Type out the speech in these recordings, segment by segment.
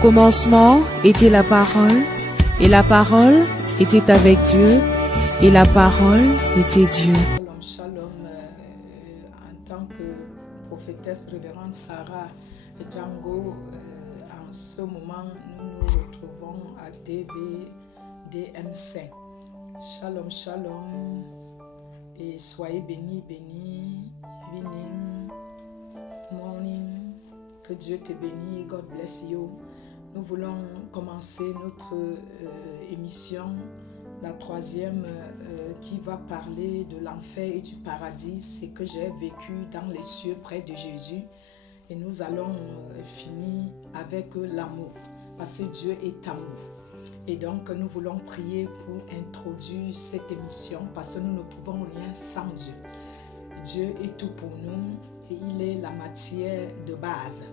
commencement était la parole, et la parole était avec Dieu, et la parole était Dieu. Shalom, shalom. En tant que prophétesse révérende Sarah Django, en ce moment, nous nous retrouvons à DVDM5. Shalom, shalom. Et soyez bénis, bénis. Evening, morning. Que Dieu te bénisse. God bless you. Nous voulons commencer notre émission, la troisième, qui va parler de l'enfer et du paradis, c'est que j'ai vécu dans les cieux près de Jésus. Et nous allons finir avec l'amour, parce que Dieu est amour. Et donc nous voulons prier pour introduire cette émission, parce que nous ne pouvons rien sans Dieu. Dieu est tout pour nous et il est la matière de base.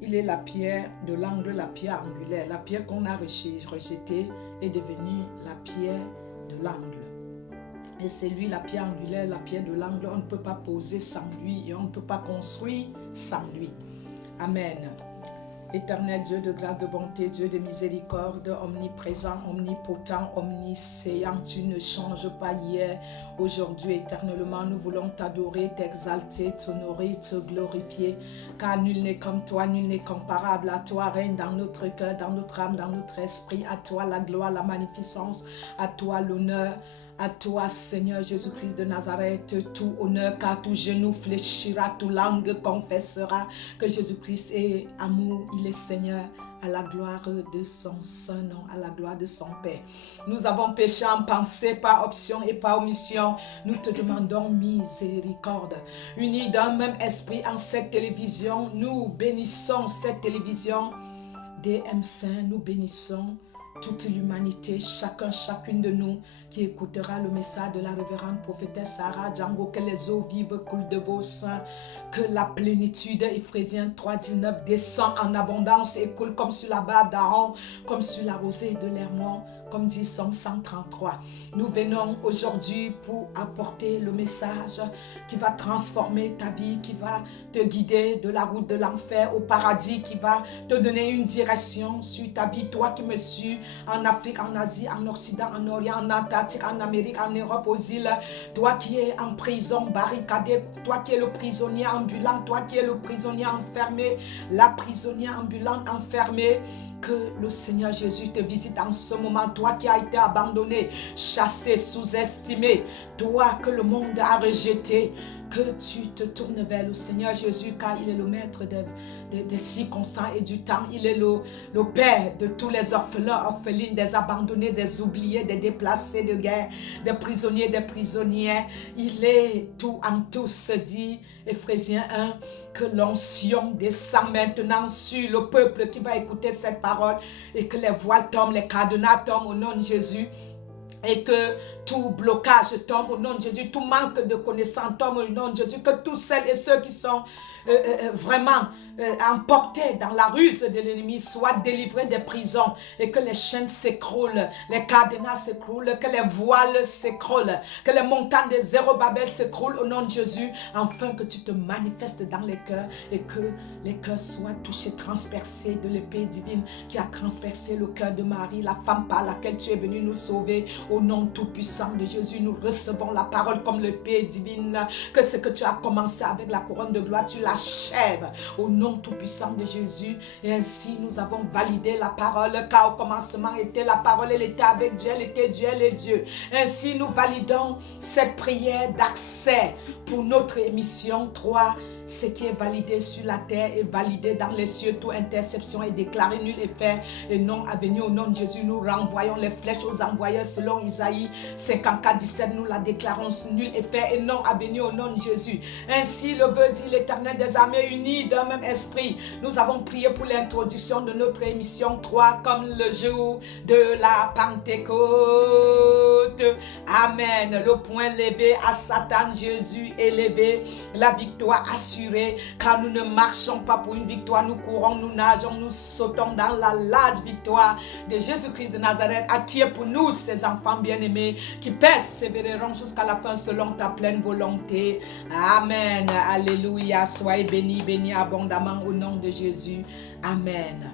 Il est la pierre de l'angle, la pierre angulaire. La pierre qu'on a rejetée est devenue la pierre de l'angle. Et c'est lui, la pierre angulaire, la pierre de l'angle. On ne peut pas poser sans lui et on ne peut pas construire sans lui. Amen. Éternel Dieu de grâce, de bonté, Dieu de miséricorde, omniprésent, omnipotent, omniscient, tu ne changes pas hier, aujourd'hui, éternellement. Nous voulons t'adorer, t'exalter, t'honorer, te glorifier, car nul n'est comme toi, nul n'est comparable à toi. Règne dans notre cœur, dans notre âme, dans notre esprit. À toi la gloire, la magnificence, à toi l'honneur. À toi, Seigneur Jésus-Christ de Nazareth, tout honneur, car tout genou fléchira, toute langue confessera que Jésus-Christ est amour, il est Seigneur, à la gloire de son Saint-Nom, à la gloire de son Père. Nous avons péché en pensée, par option et par omission. Nous te demandons miséricorde. Unis d'un même esprit en cette télévision, nous bénissons cette télévision DM5, nous bénissons toute l'humanité, chacune de nous qui écoutera le message de la révérende prophétesse Sarah Django, que les eaux vives coulent de vos seins, que la plénitude, Éphésiens 3,19, descend en abondance et coule comme sur la barbe d'Aaron, comme sur la rosée de l'Hermon, comme dit Somme 133. Nous venons aujourd'hui pour apporter le message qui va transformer ta vie, qui va te guider de la route de l'enfer au paradis, qui va te donner une direction sur ta vie. Toi qui me suis en Afrique, en Asie, en Occident, en Orient, en Antarctique, en Amérique, en Europe, aux îles, toi qui es en prison, barricadé, toi qui es le prisonnier ambulant, toi qui es le prisonnier enfermé, la prisonnière ambulante enfermée. Que le Seigneur Jésus te visite en ce moment, toi qui as été abandonné, chassé, sous-estimé, toi que le monde a rejeté, que tu te tournes vers le Seigneur Jésus, car il est le maître des circonstances et du temps. Il est le père de tous les orphelins, orphelines, des abandonnés, des oubliés, des déplacés de guerre, des prisonniers, des prisonnières. Il est tout en tous, dit Éphésiens 1, que l'onction descend maintenant sur le peuple qui va écouter cette parole et que les voiles tombent, les cadenas tombent au nom de Jésus. Et que tout blocage tombe au nom de Jésus, tout manque de connaissance tombe au nom de Jésus, que tous celles et ceux qui sont vraiment emportés dans la ruse de l'ennemi soient délivrés des prisons et que les chaînes s'écroulent, les cadenas s'écroulent, que les voiles s'écroulent, que les montagnes de Zérobabel s'écroulent au nom de Jésus, afin que tu te manifestes dans les cœurs et que les cœurs soient touchés, transpercés de l'épée divine qui a transpercé le cœur de Marie, la femme par laquelle tu es venu nous sauver. Au nom tout-puissant de Jésus, nous recevons la parole comme l'épée divine, que ce que tu as commencé avec la couronne de gloire, tu l'achèves au nom tout-puissant de Jésus. Et ainsi, nous avons validé la parole, car au commencement était la parole, elle était avec Dieu, elle était Dieu, elle est Dieu. Ainsi, nous validons cette prière d'accès pour notre émission 3. Ce qui est validé sur la terre est validé dans les cieux. Toute interception est déclarée nul et fait et non avenu au nom de Jésus. Nous renvoyons les flèches aux envoyeurs selon Isaïe 54, 17. Nous la déclarons nul et fait et non avenu au nom de Jésus. Ainsi le veut dire l'Éternel des armées, unis d'un même esprit. Nous avons prié pour l'introduction de notre émission 3 comme le jour de la Pentecôte. Amen. Le point levé à Satan, Jésus élevé, la victoire assurée. Car nous ne marchons pas pour une victoire, nous courons, nous nageons, nous sautons dans la large victoire de Jésus-Christ de Nazareth, qui est pour nous, ses enfants bien-aimés, qui persévéreront jusqu'à la fin selon ta pleine volonté. Amen. Alléluia. Soyez bénis, bénis abondamment au nom de Jésus. Amen.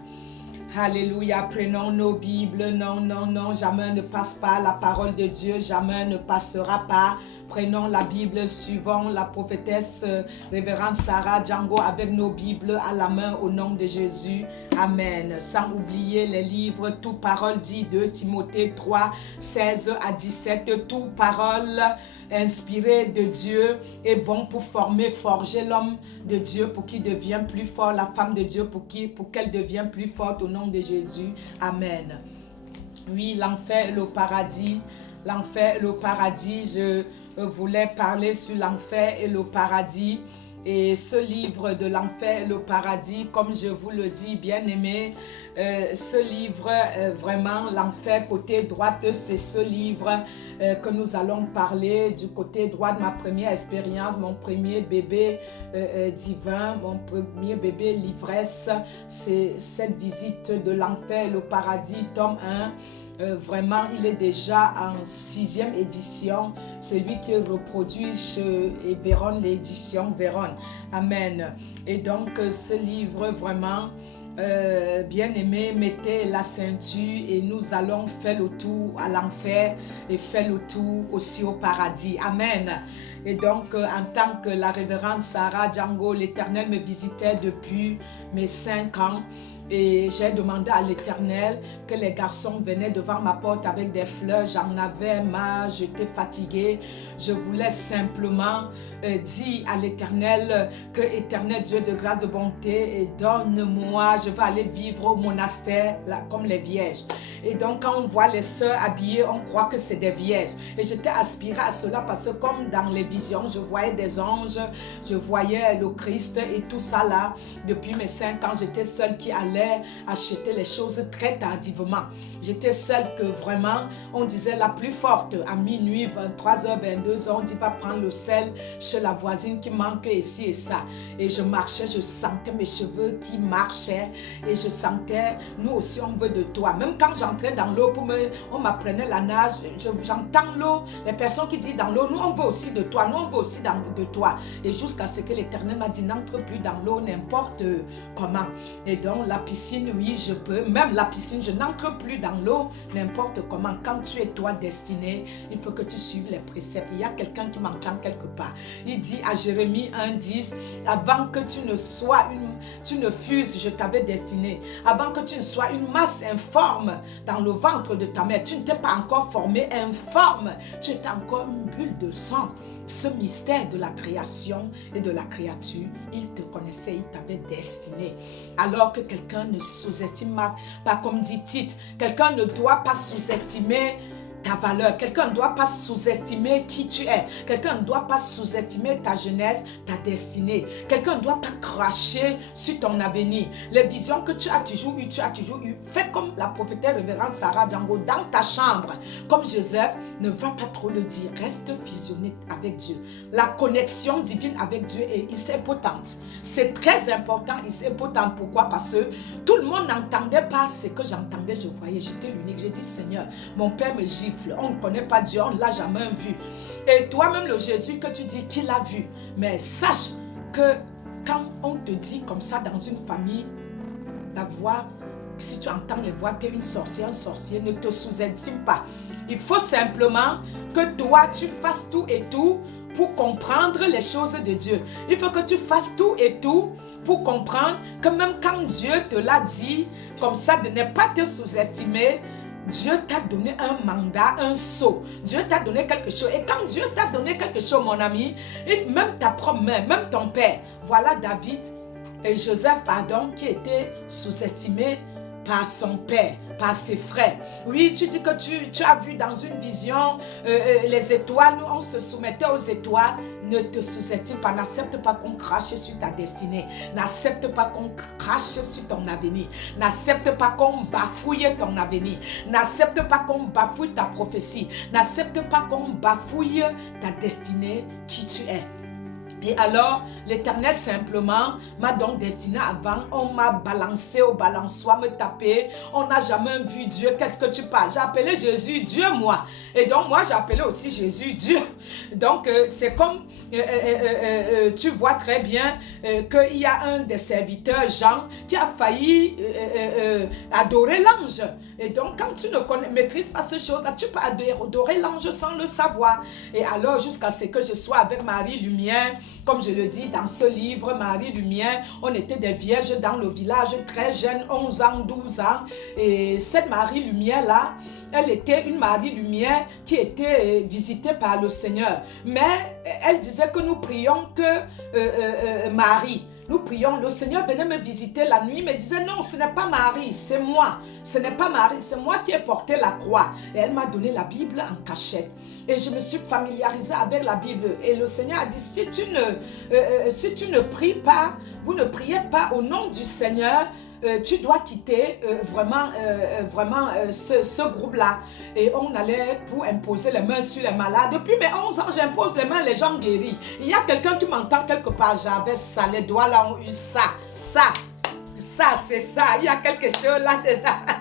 Alléluia, prenons nos Bibles. Non, non, non, jamais ne passe pas la parole de Dieu, jamais ne passera pas. Prenons la Bible, suivons la prophétesse révérende Sarah Django avec nos Bibles à la main au nom de Jésus. Amen. Sans oublier les livres, toute parole dit de Timothée 3, 16 à 17. Toute parole inspirée de Dieu est bon pour former, forger l'homme de Dieu pour qu'il devienne plus fort, la femme de Dieu pour qu'elle devienne plus forte au nom de Jésus. Amen. Oui, l'enfer et le paradis. L'enfer et le paradis, je voulais parler sur l'enfer et le paradis. Et ce livre de l'enfer et le paradis, comme je vous le dis, bien aimé, ce livre, vraiment, l'enfer côté droite, c'est ce livre que nous allons parler du côté droit de ma première expérience, mon premier bébé divin, mon premier bébé l'ivresse. C'est cette visite de l'enfer et le paradis, tome 1. Vraiment, il est déjà en 6e édition, celui qui reproduit chez Véron, l'édition Véron. Amen. Et donc, ce livre, vraiment, bien aimé, mettez la ceinture et nous allons faire le tour à l'enfer et faire le tour aussi au paradis. Amen. Et donc, en tant que la révérende Sarah Django, l'Éternel me visitait depuis mes 5 ans. Et j'ai demandé à l'Éternel que les garçons venaient devant ma porte avec des fleurs. J'en avais marre, j'étais fatiguée. Je voulais simplement dire à l'Éternel que Éternel Dieu de grâce, de bonté, donne-moi, je vais aller vivre au monastère là, comme les vierges. Et donc quand on voit les sœurs habillées, on croit que c'est des vierges. Et j'étais aspirée à cela parce que comme dans les visions, je voyais des anges, je voyais le Christ et tout ça là. Depuis mes 5 ans, j'étais seule qui allait acheter les choses très tardivement. J'étais celle que vraiment, on disait la plus forte. À minuit, 23h, 22h, on dit va prendre le sel chez la voisine qui manque ici et ça. Et je marchais, je sentais mes cheveux qui marchaient et je sentais, nous aussi on veut de toi. Même quand j'entrais dans l'eau, on m'apprenait la nage, j'entends l'eau, les personnes qui disent dans l'eau, nous on veut aussi de toi, nous on veut aussi de toi. Et jusqu'à ce que l'Éternel m'a dit n'entre plus dans l'eau n'importe comment. Et donc la piscine, oui, je peux. Même la piscine, je n'entre plus dans l'eau n'importe comment. Quand tu es toi destiné, il faut que tu suives les préceptes. Il y a quelqu'un qui m'entend quelque part. Il dit à Jérémie 1:10, avant que tu ne fuses, je t'avais destiné. Avant que tu ne sois une masse informe dans le ventre de ta mère, tu ne t'es pas encore formé informe. Tu étais encore une bulle de sang. Ce mystère de la création et de la créature, il te connaissait, il t'avait destiné. Alors que quelqu'un ne sous-estime pas, comme dit Tite, quelqu'un ne doit pas sous-estimer ta valeur. Quelqu'un ne doit pas sous-estimer qui tu es. Quelqu'un ne doit pas sous-estimer ta jeunesse, ta destinée. Quelqu'un ne doit pas cracher sur ton avenir. Les visions que tu as toujours eues, fais comme la prophétesse révérende Sarah Django dans ta chambre. Comme Joseph, ne va pas trop le dire. Reste fusionné avec Dieu. La connexion divine avec Dieu est importante. C'est très important, c'est important. Pourquoi? Parce que tout le monde n'entendait pas ce que j'entendais, je voyais. J'étais l'unique. J'ai dit, Seigneur, mon père me gifle. On ne connaît pas Dieu, on ne l'a jamais vu. Et toi-même, le Jésus que tu dis qu'il a vu. Mais sache que quand on te dit comme ça dans une famille, la voix, si tu entends les voix, tu es une sorcière, un sorcier, ne te sous-estime pas. Il faut simplement que toi, tu fasses tout et tout pour comprendre les choses de Dieu. Il faut que tu fasses tout et tout pour comprendre que même quand Dieu te l'a dit, comme ça, de ne pas te sous-estimer, Dieu t'a donné un mandat, un sceau. Dieu t'a donné quelque chose. Et quand Dieu t'a donné quelque chose, mon ami, et même ta propre mère, même ton père, voilà David et Joseph, pardon, qui étaient sous-estimés par son père, par ses frères. Oui, tu dis que tu as vu dans une vision les étoiles, nous on se soumettait aux étoiles. Ne te sous-estime pas, n'accepte pas qu'on crache sur ta destinée, n'accepte pas qu'on crache sur ton avenir, n'accepte pas qu'on bafouille ton avenir, n'accepte pas qu'on bafouille ta prophétie, n'accepte pas qu'on bafouille ta destinée, qui tu es. Et alors, l'Éternel simplement m'a donc destiné avant, on m'a balancé au balançoire, me taper, on n'a jamais vu Dieu, qu'est-ce que tu parles? J'ai appelé Jésus Dieu, moi. Et donc, moi, j'ai appelé aussi Jésus Dieu. Donc, c'est comme, tu vois très bien qu'il y a un des serviteurs, Jean, qui a failli adorer l'ange. Et donc, quand tu ne maîtrises pas ces choses-là, tu peux adorer l'ange sans le savoir. Et alors, jusqu'à ce que je sois avec Marie Lumière, comme je le dis dans ce livre, Marie Lumière, on était des vierges dans le village, très jeunes, 11 ans, 12 ans. Et cette Marie Lumière-là, elle était une Marie Lumière qui était visitée par le Seigneur. Mais elle disait que nous prions que Marie. Nous prions, le Seigneur venait me visiter la nuit, me disait non, ce n'est pas Marie, c'est moi. Ce n'est pas Marie, c'est moi qui ai porté la croix. Et elle m'a donné la Bible en cachette. Et je me suis familiarisée avec la Bible. Et le Seigneur a dit, si tu ne pries pas, vous ne priez pas au nom du Seigneur, tu dois quitter vraiment ce groupe-là. Et on allait pour imposer les mains sur les malades. Depuis mes 11 ans, j'impose les mains, les gens guéris. Il y a quelqu'un qui m'entend quelque part, j'avais ça, les doigts là ont eu ça, c'est ça. Il y a quelque chose là-dedans.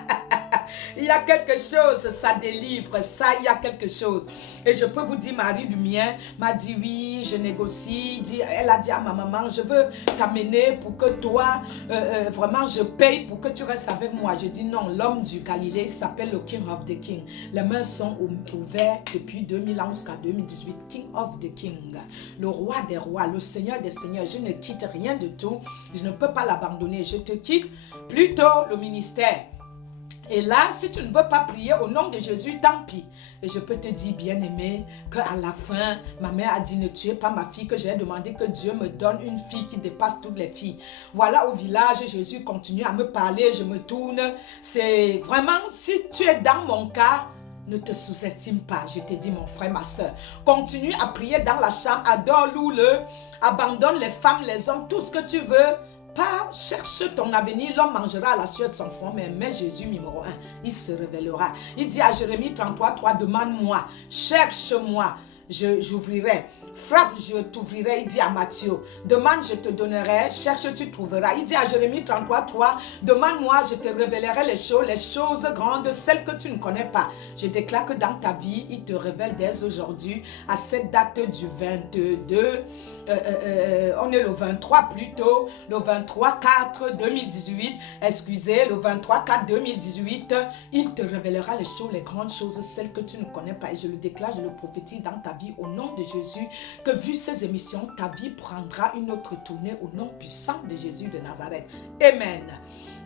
Il y a quelque chose, ça délivre, ça, il y a quelque chose. Et je peux vous dire, Marie Lumière m'a dit oui, je négocie. Elle a dit à ma maman, je veux t'amener pour que toi, vraiment, je paye pour que tu restes avec moi. Je dis non, l'homme du Galilée s'appelle le King of the King. Les mains sont ouvertes depuis 2000 ans jusqu'à 2018. King of the King, le roi des rois, le Seigneur des seigneurs. Je ne quitte rien de tout. Je ne peux pas l'abandonner. Je te quitte plutôt le ministère. Et là, si tu ne veux pas prier au nom de Jésus, tant pis. Et je peux te dire, bien-aimé, qu'à la fin, ma mère a dit, ne tuez pas ma fille, que j'ai demandé que Dieu me donne une fille qui dépasse toutes les filles. Voilà, au village, Jésus continue à me parler, je me tourne. C'est vraiment, si tu es dans mon cas, ne te sous-estime pas, je te dis mon frère, ma soeur. Continue à prier dans la chambre, adore, loue-le, abandonne les femmes, les hommes, tout ce que tu veux. Pas cherche ton avenir, l'homme mangera à la sueur de son front, mais Jésus numéro 1, il se révélera. Il dit à Jérémie 33, 3, demande-moi, cherche-moi, j'ouvrirai. Frappe, je t'ouvrirai, il dit à Matthieu. Demande, je te donnerai. Cherche, tu trouveras. Il dit à Jérémie 33, 3. Demande-moi, je te révélerai les choses grandes, celles que tu ne connais pas. Je déclare que dans ta vie, il te révèle dès aujourd'hui, à cette date du 22, on est le 23 plutôt, le 23, 4, 2018. Excusez, le 23, 4, 2018. Il te révélera les choses, les grandes choses, celles que tu ne connais pas. Et je le déclare, je le prophétise dans ta vie au nom de Jésus. Que vu ces émissions, ta vie prendra une autre tournée au nom puissant de Jésus de Nazareth. Amen.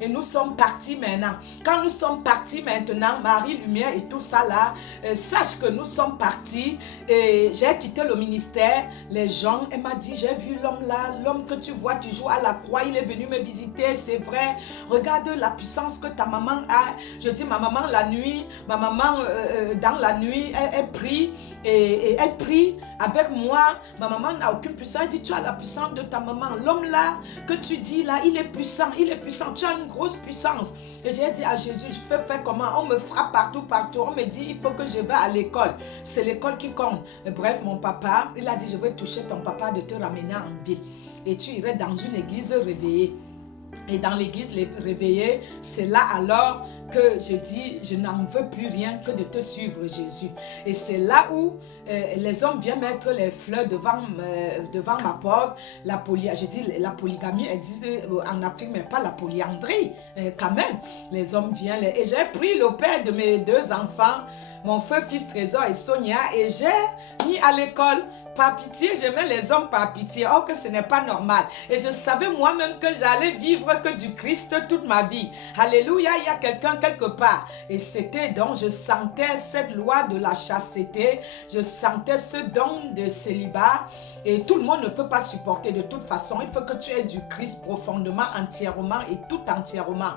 Et nous sommes partis maintenant. Quand nous sommes partis maintenant, Marie Lumière et tout ça là, sache que nous sommes partis et j'ai quitté le ministère. Les gens, elle m'a dit, j'ai vu l'homme là, l'homme que tu vois, tu joues à la croix, il est venu me visiter, c'est vrai. Regarde la puissance que ta maman a. Je dis, ma maman la nuit, ma maman dans la nuit, elle prie et elle prie avec moi. Ma maman n'a aucune puissance. Elle dit, tu as la puissance de ta maman. L'homme là que tu dis là, il est puissant, il est puissant. Tu as une grosse puissance. Et j'ai dit à Jésus, je fais faire comment? On me frappe partout. On me dit, il faut que je vais à l'école. C'est l'école qui compte. Et bref, mon papa, il a dit, je vais toucher ton papa de te ramener en ville. Et tu irais dans une église réveillée. Et dans l'église réveillée, c'est là alors que je dis, je n'en veux plus rien que de te suivre, Jésus. Et c'est là où les hommes viennent mettre les fleurs devant ma porte. Je dis, la polygamie existe en Afrique, mais pas la polyandrie. Quand même, les hommes viennent. Et j'ai pris le père de mes deux enfants, mon fils Trésor et Sonia, et j'ai mis à l'école. Par pitié, je mets les hommes par pitié. Oh, que ce n'est pas normal. Et je savais moi-même que j'allais vivre que du Christ toute ma vie. Alléluia, il y a quelqu'un quelque part. Et c'était donc, je sentais cette loi de la chasteté. Je sentais ce don de célibat. Et tout le monde ne peut pas supporter de toute façon. Il faut que tu aies du Christ profondément, entièrement et tout entièrement.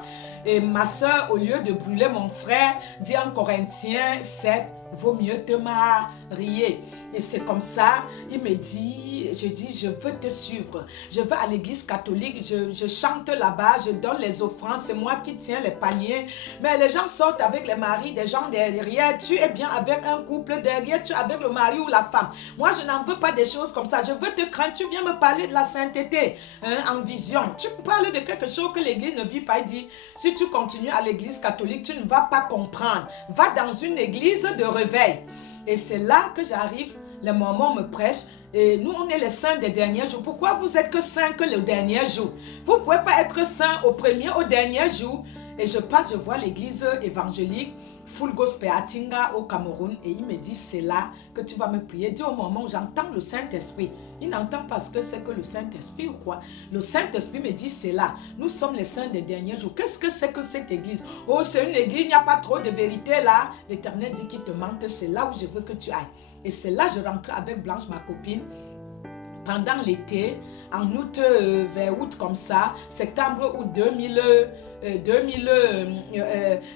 Et ma soeur, au lieu de brûler mon frère, dit en Corinthiens 7, vaut mieux te marier. Et c'est comme ça, il me dit, je dis, je veux te suivre. Je veux à l'église catholique, je chante là-bas, je donne les offrandes, c'est moi qui tiens les paniers. Mais les gens sortent avec les maris, des gens derrière, tu es bien avec un couple, derrière tu es avec le mari ou la femme. Moi, je n'en veux pas des choses comme ça. Je veux te craindre, tu viens me parler de la sainteté en vision. Tu parles de quelque chose que l'église ne vit pas. Il dit, si tu continues à l'église catholique, tu ne vas pas comprendre. Va dans une église de réveil. Et c'est là que j'arrive, les mormons me prêchent. Et nous, on est les saints des derniers jours. Pourquoi vous êtes que saints que le dernier jour? Vous ne pouvez pas être saints au premier, au dernier jour. Et je passe, je vois l'église évangélique Full Gospel à Tinga au Cameroun. Et il me dit, c'est là que tu vas me prier. Il dit, au moment où j'entends le Saint-Esprit. Il n'entend pas ce que c'est que le Saint-Esprit ou quoi. Le Saint-Esprit me dit, c'est là. Nous sommes les saints des derniers jours. Qu'est-ce que c'est que cette église? Oh, c'est une église, il n'y a pas trop de vérité là. L'Éternel dit qu'il te manque. C'est là où je veux que tu ailles. Et c'est là que je rentre avec Blanche, ma copine. Pendant l'été, en août, vers août comme ça, septembre ou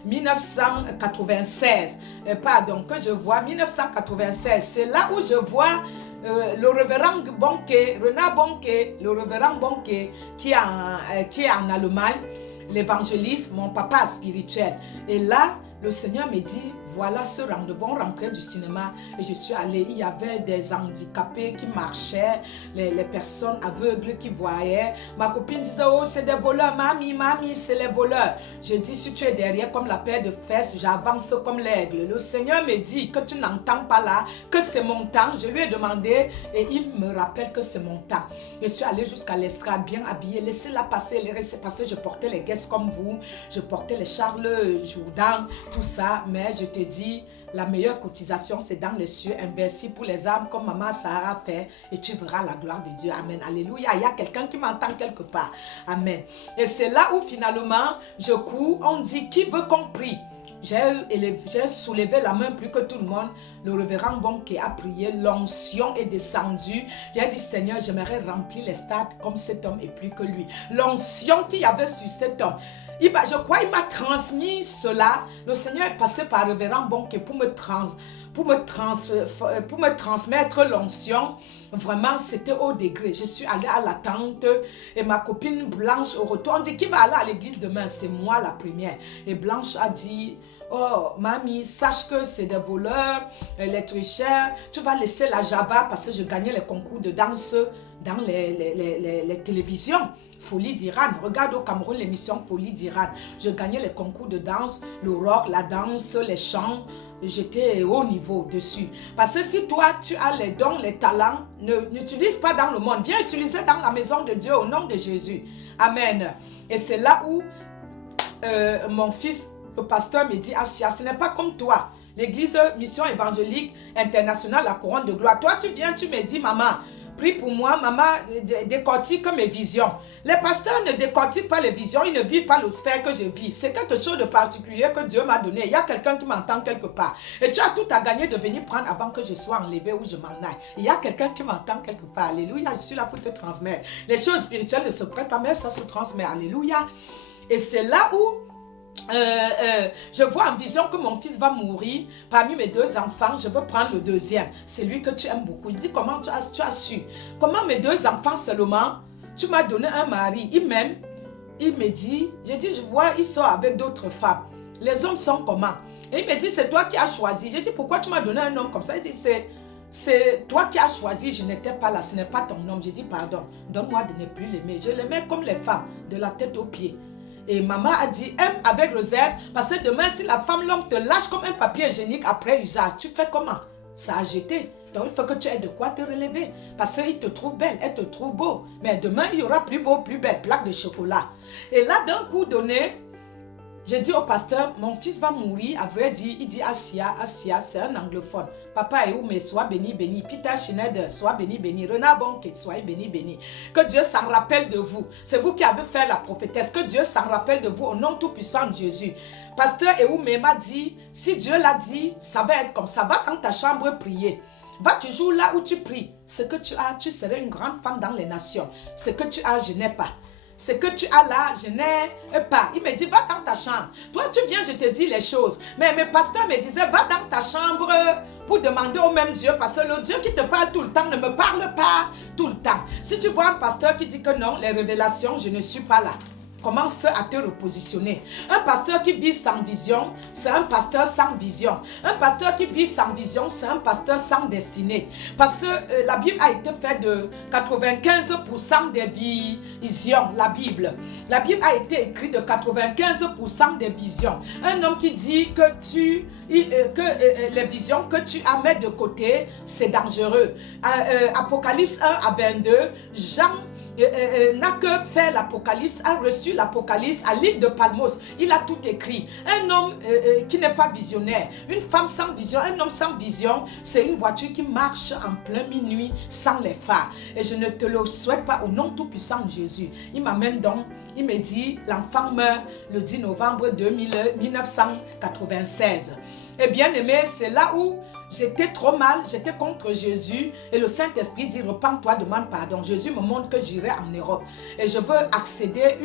1996, pardon, que je vois, 1996, c'est là où je vois le révérend Bonke, Renard Bonke, le révérend Bonke, qui est en Allemagne, l'évangéliste, mon papa spirituel. Et là, le Seigneur me dit, voilà ce rendez-vous, on rentrait du cinéma et je suis allée, il y avait des handicapés qui marchaient, les personnes aveugles qui voyaient. Ma copine disait, oh c'est des voleurs, mamie, c'est les voleurs. Je dis, si tu es derrière comme la paire de fesses, j'avance comme l'aigle. Le Seigneur me dit que tu n'entends pas là, que c'est mon temps. Je lui ai demandé et il me rappelle que c'est mon temps. Je suis allée jusqu'à l'estrade, bien habillée, laissez-la passer, laissez passer. Je portais les guests comme vous, je portais les Charles Jourdan, tout ça, mais je te dis, la meilleure cotisation, c'est dans les cieux. Investis pour les âmes comme Maman Sarah fait et tu verras la gloire de Dieu. Amen. Alléluia. Il y a quelqu'un qui m'entend quelque part. Amen. Et c'est là où finalement, je cours. On dit, qui veut qu'on prie? J'ai soulevé la main plus que tout le monde. Le révérend Bonke a prié. L'onction est descendue. J'ai dit, Seigneur, j'aimerais remplir les stades comme cet homme et plus que lui. L'onction qu'il y avait sur cet homme. Je crois qu'il m'a transmis cela. Le Seigneur est passé par le révérend Bonke pour me transmettre l'onction. Vraiment, c'était au degré. Je suis allée à la tente et ma copine Blanche au retour. On dit, qui va aller à l'église demain? C'est moi la première. Et Blanche a dit, oh, mamie, sache que c'est des voleurs, les tricheurs. Tu vas laisser la Java parce que je gagnais les concours de danse dans les télévisions. Folie d'Iran. Regarde au Cameroun l'émission Folie d'Iran. Je gagnais les concours de danse, le rock, la danse, les chants. J'étais au niveau dessus. Parce que si toi, tu as les dons, les talents, n'utilise pas dans le monde. Viens utiliser dans la maison de Dieu au nom de Jésus. Amen. Et c'est là où mon fils, le pasteur, me dit, Assia, ce n'est pas comme toi. L'église Mission Évangélique Internationale, la couronne de gloire. Toi, tu viens, tu me dis, maman, prie pour moi, maman décortique mes visions. Les pasteurs ne décortiquent pas les visions, ils ne vivent pas le sphère que je vis. C'est quelque chose de particulier que Dieu m'a donné. Il y a quelqu'un qui m'entend quelque part. Et tu as tout à gagner de venir prendre avant que je sois enlevé ou je m'en aille. Il y a quelqu'un qui m'entend quelque part. Alléluia, je suis là pour te transmettre. Les choses spirituelles ne se prêtent pas, mais ça se transmet. Alléluia. Et c'est là où je vois en vision que mon fils va mourir. Parmi mes deux enfants, je veux prendre le deuxième. C'est lui que tu aimes beaucoup. Il dit, comment tu as su? Comment mes deux enfants seulement, tu m'as donné un mari, il m'aime. Il me dit, je dis, je vois, il sort avec d'autres femmes. Les hommes sont comment? Et il me dit, c'est toi qui as choisi. Je dis, pourquoi tu m'as donné un homme comme ça? Il dit, c'est toi qui as choisi, je n'étais pas là, ce n'est pas ton homme. Je dis, pardon, donne-moi de ne plus l'aimer. Je l'aimais comme les femmes, de la tête aux pieds. Et maman a dit, aime avec réserve, parce que demain, si la femme, l'homme te lâche comme un papier hygiénique après usage, tu fais comment? Ça a jeté. Donc, il faut que tu aies de quoi te relever. Parce qu'il te trouve belle, elle te trouve beau. Mais demain, il y aura plus beau, plus belle, plaque de chocolat. Et là, d'un coup donné, j'ai dit au pasteur, mon fils va mourir. À vrai dire, il dit Assia, c'est un anglophone. Papa Ehoume, sois béni, béni. Peter Schneider, sois béni, béni. Renard Bonke, sois béni, béni. Que Dieu s'en rappelle de vous. C'est vous qui avez fait la prophétesse. Que Dieu s'en rappelle de vous au nom tout puissant de Jésus. Pasteur Ehoume m'a dit, si Dieu l'a dit, ça va être comme ça. Va dans ta chambre prier. Va toujours là où tu pries. Ce que tu as, tu serais une grande femme dans les nations. Ce que tu as, je n'ai pas. Ce que tu as là, je n'ai pas. Il me dit, va dans ta chambre. Toi, tu viens, je te dis les choses. Mais mes pasteurs me disaient, va dans ta chambre pour demander au même Dieu. Parce que le Dieu qui te parle tout le temps ne me parle pas tout le temps. Si tu vois un pasteur qui dit que non, les révélations, je ne suis pas là. Commence à te repositionner. Un pasteur qui vit sans vision, c'est un pasteur sans vision. Un pasteur qui vit sans vision, c'est un pasteur sans destinée. Parce que la Bible a été faite de 95% des visions. La Bible a été écrite de 95% des visions. Un homme qui dit que les visions que tu as mis de côté, c'est dangereux. Apocalypse 1 à 22, Jean n'a que fait l'Apocalypse, a reçu l'Apocalypse à l'île de Palmos. Il a tout écrit. Un homme qui n'est pas visionnaire, une femme sans vision, un homme sans vision, c'est une voiture qui marche en plein minuit sans les phares. Et je ne te le souhaite pas au nom tout puissant de Jésus. Il m'amène donc, il me dit, l'enfant meurt le 10 novembre 1996. Et bien aimé, c'est là où j'étais trop mal, j'étais contre Jésus et le Saint-Esprit dit, repens-toi, demande pardon. Jésus me montre que j'irai en Europe et je veux accéder.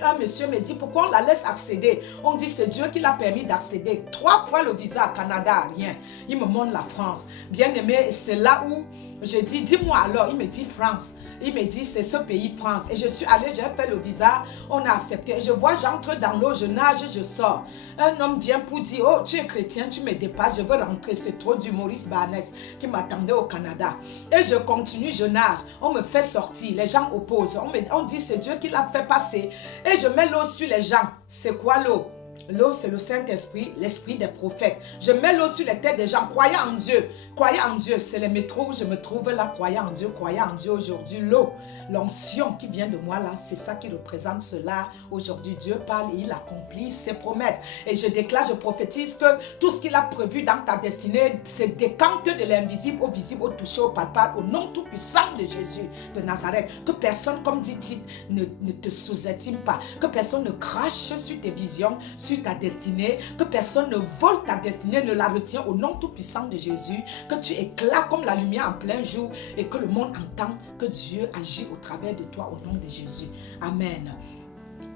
Un monsieur me dit, pourquoi on la laisse accéder? On dit, c'est Dieu qui l'a permis d'accéder. 3 fois le visa à Canada, rien. Il me montre la France. Bien aimé, c'est là où je dis, dis-moi alors. Il me dit France. Il me dit, c'est ce pays France. Et je suis allée, j'ai fait le visa, on a accepté. Je vois, j'entre dans l'eau, je nage, je sors. Un homme vient pour dire, oh, tu es chrétien, tu me dépasses, je veux rentrer. C'est trop du Maurice Barnès qui m'attendait au Canada. Et je continue, je nage. On me fait sortir, les gens opposent. On dit, c'est Dieu qui l'a fait passer. Et je mets l'eau sur les gens. C'est quoi l'eau? L'eau, c'est le Saint-Esprit, l'esprit des prophètes. Je mets l'eau sur les têtes des gens. Croyez en Dieu. Croyez en Dieu. C'est le métro où je me trouve là. Croyez en Dieu. Croyez en Dieu aujourd'hui. L'eau, l'onction qui vient de moi là, c'est ça qui représente cela. Aujourd'hui, Dieu parle et il accomplit ses promesses. Et je déclare, je prophétise que tout ce qu'il a prévu dans ta destinée se décante de l'invisible au visible, au touché, au palpable, au nom tout puissant de Jésus de Nazareth. Que personne, comme dit Tite, ne te sous-estime pas. Que personne ne crache sur tes visions, sur ta destinée, que personne ne vole ta destinée, ne la retient au nom tout puissant de Jésus, que tu éclates comme la lumière en plein jour et que le monde entend que Dieu agit au travers de toi au nom de Jésus. Amen.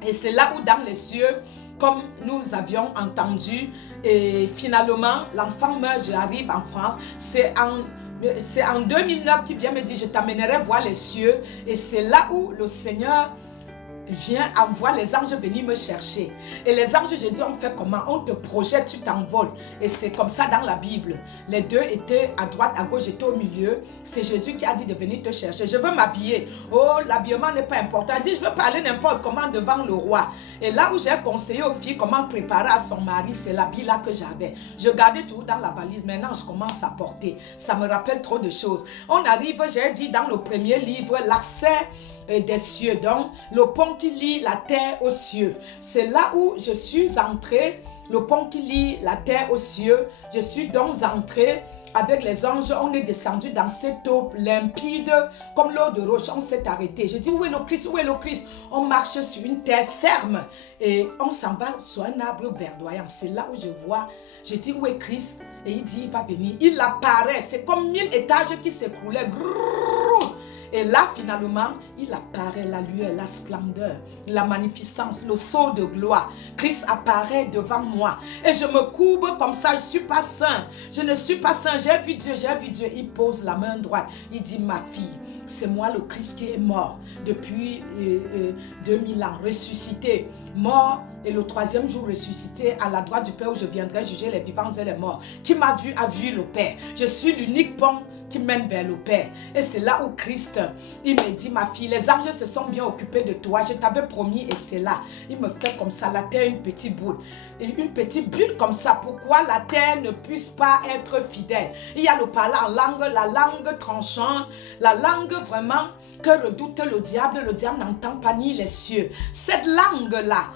Et c'est là où dans les cieux, comme nous avions entendu, et finalement l'enfant meurt, j'arrive en France, c'est en 2009 qu'il vient me dire, je t'amènerai voir les cieux, et c'est là où le Seigneur viens, envoie les anges venir me chercher. Et les anges, je dis, on fait comment? On te projette, tu t'envoles. Et c'est comme ça dans la Bible. Les deux étaient à droite, à gauche, j'étais au milieu. C'est Jésus qui a dit de venir te chercher. Je veux m'habiller. Oh, l'habillement n'est pas important. Il dit, je veux parler n'importe comment devant le roi. Et là où j'ai conseillé aux filles comment préparer à son mari, c'est l'habit là que j'avais. Je gardais tout dans la valise. Maintenant, je commence à porter. Ça me rappelle trop de choses. On arrive, j'ai dit dans le premier livre, l'accès des cieux, donc le pont qui lie la terre aux cieux. C'est là où je suis entrée, le pont qui lie la terre aux cieux. Je suis donc entrée avec les anges, on est descendu dans cette eau limpide comme l'eau de roche. On s'est arrêté. Je dis, où est le Christ? Où est le Christ? On marche sur une terre ferme et on s'en va sur un arbre verdoyant. C'est là où je vois, je dis, où est Christ? Et il dit, il va venir. Il apparaît, c'est comme 1000 étages qui s'écroulaient. Et là, finalement, il apparaît, la lueur, la splendeur, la magnificence, le sceau de gloire. Christ apparaît devant moi. Et je me courbe comme ça, je ne suis pas saint. Je ne suis pas saint, j'ai vu Dieu, j'ai vu Dieu. Il pose la main droite. Il dit, ma fille, c'est moi le Christ qui est mort depuis 2000 ans, ressuscité, mort. Et le 3e jour ressuscité à la droite du Père où je viendrai juger les vivants et les morts. Qui m'a vu a vu le Père. Je suis l'unique pont qui mène vers le Père. Et c'est là où Christ, il me dit, ma fille, les anges se sont bien occupés de toi. Je t'avais promis et c'est là. Il me fait comme ça, la terre, une petite boule. Et une petite bulle comme ça. Pourquoi la terre ne puisse pas être fidèle? Il y a le parler en langue, la langue tranchante, la langue vraiment que redoute le diable n'entend pas ni les cieux. Cette langue-là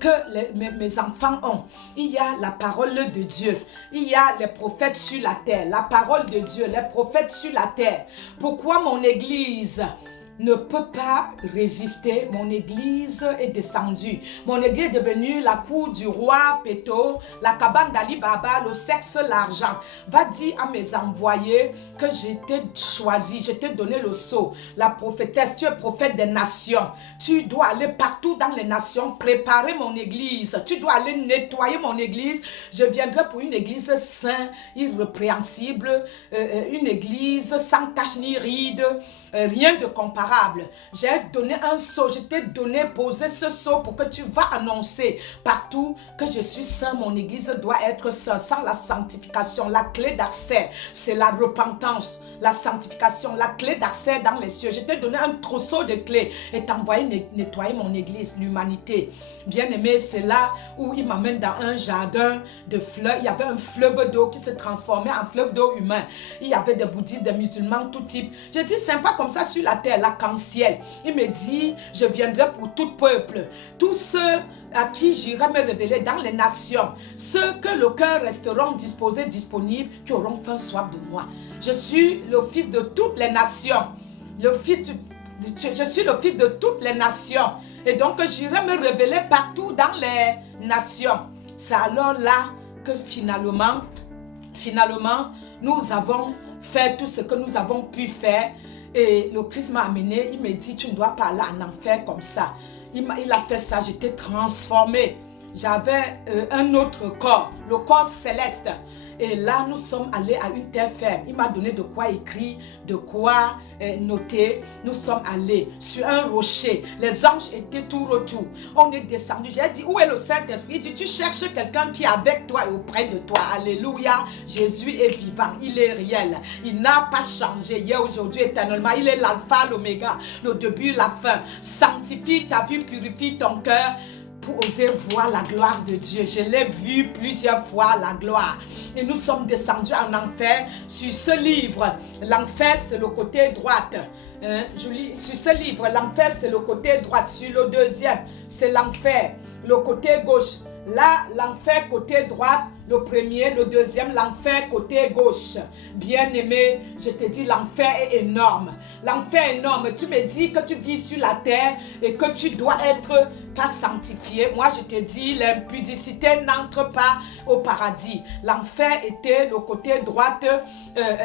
que mes enfants ont, il y a la parole de Dieu. Il y a les prophètes sur la terre. La parole de Dieu, les prophètes sur la terre. Pourquoi mon église ne peut pas résister. Mon église est descendue. Mon église est devenue la cour du roi Péto, la cabane d'Ali Baba, le sexe, l'argent. Va dire à mes envoyés que je t'ai choisi, je t'ai donné le sceau. La prophétesse, tu es prophète des nations. Tu dois aller partout dans les nations, préparer mon église. Tu dois aller nettoyer mon église. Je viendrai pour une église sainte, irrépréhensible, une église sans tache ni ride, rien de comparable. J'ai donné un sceau, je t'ai donné, posé ce sceau pour que tu vas annoncer partout que je suis saint. Mon église doit être sainte. Sans la sanctification, la clé d'accès, c'est la repentance. La sanctification, la clé d'accès dans les cieux. Je t'ai donné un trousseau de clés et t'ai envoyé nettoyer mon église, l'humanité. Bien aimé, c'est là où il m'amène dans un jardin de fleurs. Il y avait un fleuve d'eau qui se transformait en fleuve d'eau humain. Il y avait des bouddhistes, des musulmans, tout type. Je dis, c'est pas comme ça sur la terre, l'arc-en-ciel. Il me dit, je viendrai pour tout peuple. Tous ceux à qui j'irai me révéler dans les nations. Ceux que le cœur resteront disposés, disponibles, qui auront faim, soif de moi. Je suis le fils de toutes les nations. Je suis le fils de toutes les nations. Et donc, j'irai me révéler partout dans les nations. C'est alors là que finalement, nous avons fait tout ce que nous avons pu faire. Et le Christ m'a amené, il me dit, tu ne dois pas aller en enfer comme ça. Il a fait ça, j'étais transformée. J'avais un autre corps, le corps céleste. Et là, nous sommes allés à une terre ferme. Il m'a donné de quoi écrire, de quoi noter. Nous sommes allés sur un rocher. Les anges étaient tout autour. On est descendu. J'ai dit, où est le Saint-Esprit? Il dit, tu cherches quelqu'un qui est avec toi et auprès de toi. Alléluia. Jésus est vivant. Il est réel. Il n'a pas changé. Hier, aujourd'hui, éternellement. Il est l'alpha, l'oméga, le début, la fin. Sanctifie ta vie, purifie ton cœur, pour oser voir la gloire de Dieu. Je l'ai vu plusieurs fois, la gloire. Et nous sommes descendus en enfer sur ce livre. L'enfer, c'est le côté droite. Je lis sur ce livre. L'enfer, c'est le côté droite. Sur le deuxième, c'est l'enfer, le côté gauche. Là, l'enfer côté droite, le premier, le deuxième, l'enfer côté gauche. Bien-aimé, je te dis, l'enfer est énorme. L'enfer est énorme. Tu me dis que tu vis sur la terre et que tu dois être pas sanctifié. Moi, je te dis, l'impudicité n'entre pas au paradis. L'enfer était le côté droite,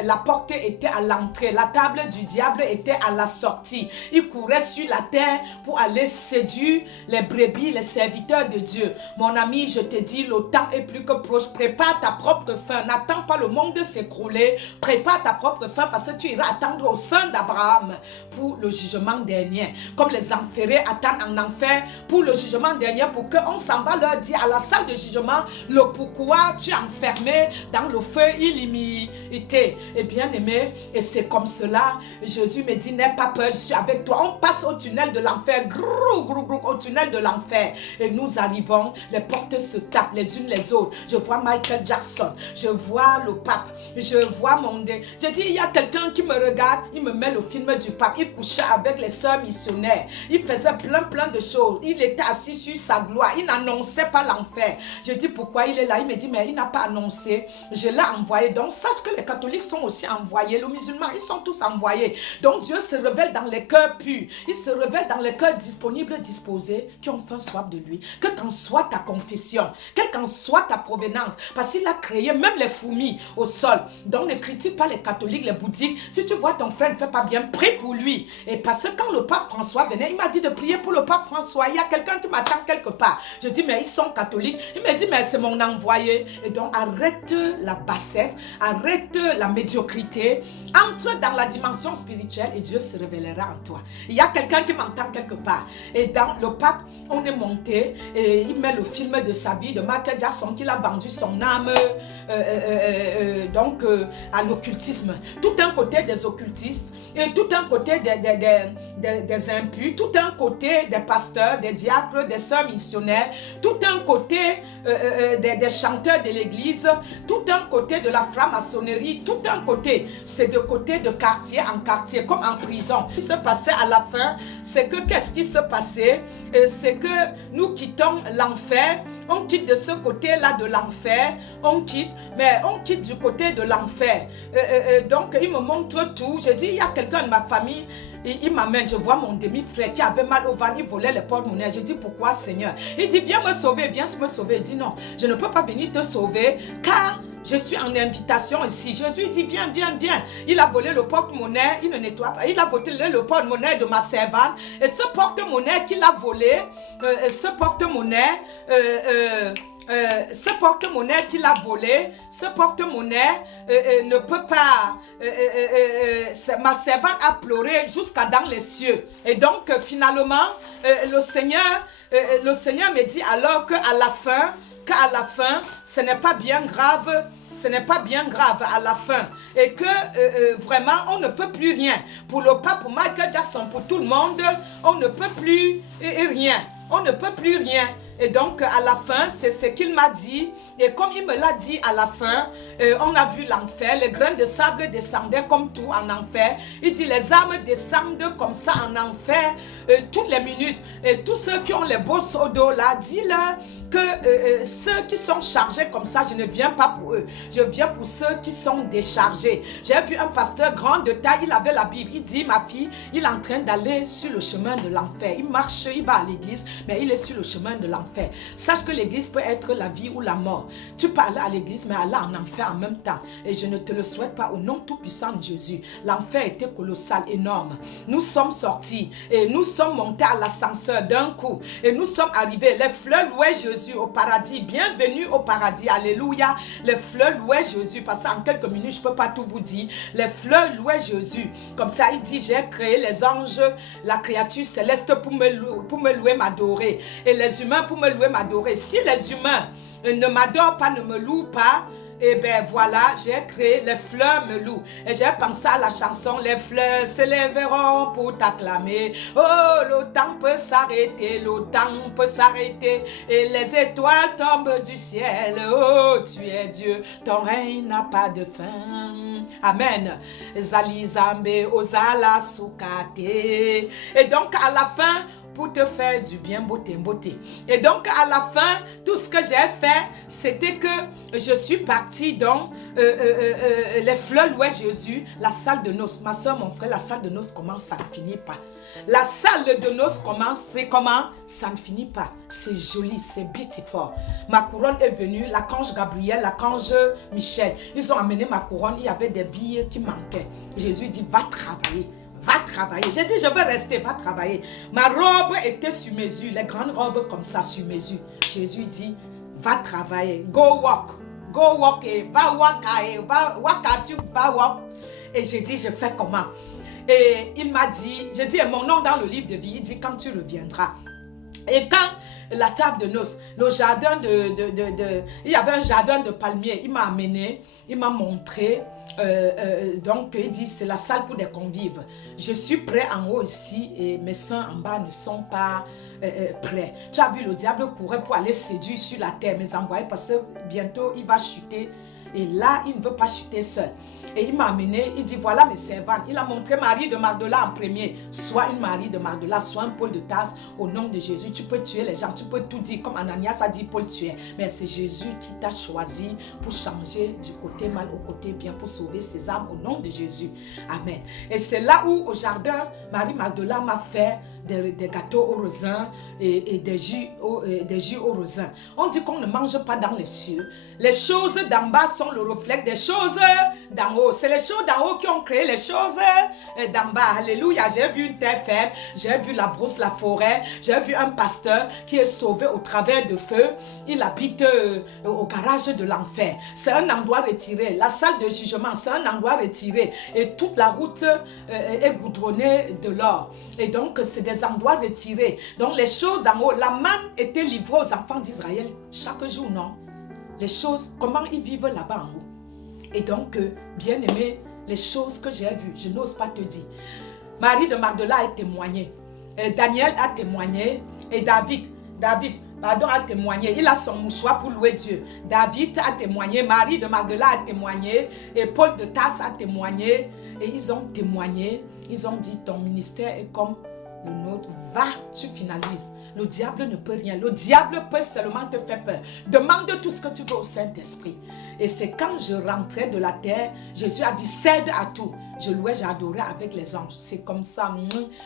la porte était à l'entrée. La table du diable était à la sortie. Il courait sur la terre pour aller séduire les brebis, les serviteurs de Dieu. Mon ami, je te dis, le temps est plus que proche. Prépare ta propre fin. N'attends pas le monde de s'écrouler. Prépare ta propre fin parce que tu iras attendre au sein d'Abraham pour le jugement dernier. Comme les enferrés attendent en enfer pour le jugement dernier, pour qu'on s'en va leur dire à la salle de jugement le pourquoi tu es enfermé dans le feu illimité. Et bien aimé, et c'est comme cela, Jésus me dit, n'aie pas peur, je suis avec toi. On passe au tunnel de l'enfer, au tunnel de l'enfer. Et nous arrivons, les portes se tapent les unes les autres. Je vois Michael Jackson, je vois le pape, je vois mon Dieu. Je dis, il y a quelqu'un qui me regarde, il me met le film du pape, il couchait avec les sœurs missionnaires, il faisait plein de choses, il était assis sur sa gloire, il n'annonçait pas l'enfer. Je dis, pourquoi il est là? Il me dit, mais il n'a pas annoncé, je l'ai envoyé. Donc sache que les catholiques sont aussi envoyés, les musulmans, ils sont tous envoyés. Donc Dieu se révèle dans les cœurs purs, il se révèle dans les cœurs disponibles, disposés, qui ont faim, soif de lui. Que qu'en soit ta confession, quelle qu'en soit ta provenance, parce qu'il a créé même les fourmis au sol. Donc ne critique pas les catholiques, les bouddhiques. Si tu vois ton frère ne fait pas bien, prie pour lui. Et parce que quand le pape François venait, il m'a dit de prier pour le pape François. Il y a quelqu'un qui m'attend quelque part. Je dis, mais ils sont catholiques. Il me dit, mais c'est mon envoyé. Et donc arrête la bassesse, arrête la médiocrité, entre dans la dimension spirituelle et Dieu se révélera en toi. Il y a quelqu'un qui m'entend quelque part. Et dans le pape, on est monté et il met le film de sa vie de Michael Jackson, qu'il a vendu son âme à l'occultisme. Tout un côté des occultistes et tout un côté des impurs, tout un côté des pasteurs, des diacres, des sœurs missionnaires, tout un côté des chanteurs de l'église, tout un côté de la franc-maçonnerie, tout un côté. C'est de côté de quartier en quartier, comme en prison. Ce qui se passait à la fin, c'est que qu'est-ce qui se passait? C'est que nous quittons l'enfer. On quitte de ce côté-là de l'enfer, on quitte, mais on quitte du côté de l'enfer. Donc, il me montre tout. Je dis, il y a quelqu'un de ma famille, il m'amène, je vois mon demi-frère qui avait mal au ventre, il volait les porte-monnaies. Je dis, pourquoi Seigneur? Il dit, viens me sauver, viens me sauver. Il dit, non, je ne peux pas venir te sauver, car je suis en invitation ici. Jésus dit, viens, viens, viens. Il a volé le porte-monnaie, il ne nettoie pas. Il a volé le porte-monnaie de ma servante. Et ce porte-monnaie qu'il a volé, ce porte-monnaie qu'il a volé, ce porte-monnaie ne peut pas, ma servante a pleuré jusqu'à dans les cieux. Et donc finalement, le Seigneur me dit alors qu'à la fin, ce n'est pas bien grave. Ce n'est pas bien grave à la fin. Et que vraiment, on ne peut plus rien. Pour le pape, pour Michael Jackson, pour tout le monde, on ne peut plus rien. On ne peut plus rien. Et donc, à la fin, c'est ce qu'il m'a dit. Et comme il me l'a dit à la fin, on a vu l'enfer. Les grains de sable descendaient comme tout en enfer. Il dit, les âmes descendent comme ça en enfer toutes les minutes. Et tous ceux qui ont les beaux seaux d'eau là, dis-leur que ceux qui sont chargés comme ça, je ne viens pas pour eux. Je viens pour ceux qui sont déchargés. J'ai vu un pasteur grand de taille, il avait la Bible. Il dit, ma fille, il est en train d'aller sur le chemin de l'enfer. Il marche, il va à l'église, mais il est sur le chemin de l'enfer. Sache que l'église peut être la vie ou la mort. Tu peux aller à l'église, mais aller en enfer en même temps. Et je ne te le souhaite pas au nom tout-puissant de Jésus. L'enfer était colossal, énorme. Nous sommes sortis et nous sommes montés à l'ascenseur d'un coup. Et nous sommes arrivés. Les fleurs louaient Jésus au paradis. Bienvenue au paradis. Alléluia. Les fleurs louaient Jésus. Parce qu'en quelques minutes, je ne peux pas tout vous dire. Les fleurs louaient Jésus. Comme ça, il dit, j'ai créé les anges, la créature céleste pour me louer, m'adorer. Et les humains pour me louer, m'adorer. Si les humains ne m'adorent pas, ne me louent pas, et bien voilà, j'ai créé, les fleurs me louent. Et j'ai pensé à la chanson, les fleurs se lèveront pour t'acclamer. Oh, le temps peut s'arrêter, le temps peut s'arrêter. Et les étoiles tombent du ciel. Oh, tu es Dieu, ton règne n'a pas de fin. Amen. Zalizambe, Ozala, Sukate. Et donc à la fin, pour te faire du bien, beauté. Et donc, à la fin, tout ce que j'ai fait, c'était que je suis partie dans les fleurs louaient Jésus, la salle de noces. Ma soeur, mon frère, la salle de noces commence, ça ne finit pas. La salle de noces commence, c'est comment? Ça ne finit pas. C'est joli, c'est beautiful. Ma couronne est venue, l'archange Gabriel, l'archange Michel. Ils ont amené ma couronne, il y avait des billes qui manquaient. Jésus dit, va travailler. Va travailler. J'ai dit, je veux rester, va travailler. Ma robe était sur mesure, les grandes robes comme ça sur mesure. Jésus dit, va travailler. Go walk. Go walk. Va walk. Va walk. Et j'ai dit, je fais comment? Et il m'a dit, j'ai dit, mon nom dans le livre de vie, il dit, quand tu reviendras. Et quand la table de noces, le jardin il y avait un jardin de palmiers, il m'a amené, il m'a montré. Donc il dit c'est la salle pour des convives. Je suis prêt en haut ici et mes soeurs en bas ne sont pas prêts. Tu as vu, le diable courait pour aller séduire sur la terre mes envoyés parce que bientôt il va chuter. Et là il ne veut pas chuter seul. Et il m'a amené, il dit voilà mes servantes. Il a montré Marie de Magdala en premier. Soit une Marie de Magdala, soit un Paul de Tarse. Au nom de Jésus, tu peux tuer les gens, tu peux tout dire. Comme Ananias a dit Paul tuer. Mais c'est Jésus qui t'a choisi pour changer du côté mal au côté bien, pour sauver ses âmes au nom de Jésus. Amen. Et c'est là où au jardin, Marie Magdala m'a fait des gâteaux au raisin et des jus au raisin. On dit qu'on ne mange pas dans les cieux. Les choses d'en bas sont le reflet des choses d'en haut. C'est les choses d'en haut qui ont créé les choses d'en bas. Alléluia. J'ai vu une terre ferme, j'ai vu la brousse, la forêt, j'ai vu un pasteur qui est sauvé au travers de feu. Il habite au garage de l'enfer. C'est un endroit retiré. La salle de jugement, c'est un endroit retiré. Et toute la route est goudronnée de l'or. Et donc, c'est des endroits retirés. Donc, les choses d'en haut, la manne était livrée aux enfants d'Israël chaque jour, non? Les choses, comment ils vivent là-bas en haut. Et donc, bien aimé, les choses que j'ai vues, je n'ose pas te dire. Marie de Magdala a témoigné. Daniel a témoigné. Et David a témoigné. Il a son mouchoir pour louer Dieu. David a témoigné. Marie de Magdala a témoigné. Et Paul de Tarse a témoigné. Et ils ont témoigné. Ils ont dit, ton ministère est comme le nôtre, va, tu finalises. Le diable ne peut rien. Le diable peut seulement te faire peur. Demande tout ce que tu veux au Saint-Esprit. Et c'est quand je rentrais de la terre, Jésus a dit, cède à tout. Je louais, j'ai adoré avec les anges. C'est comme ça,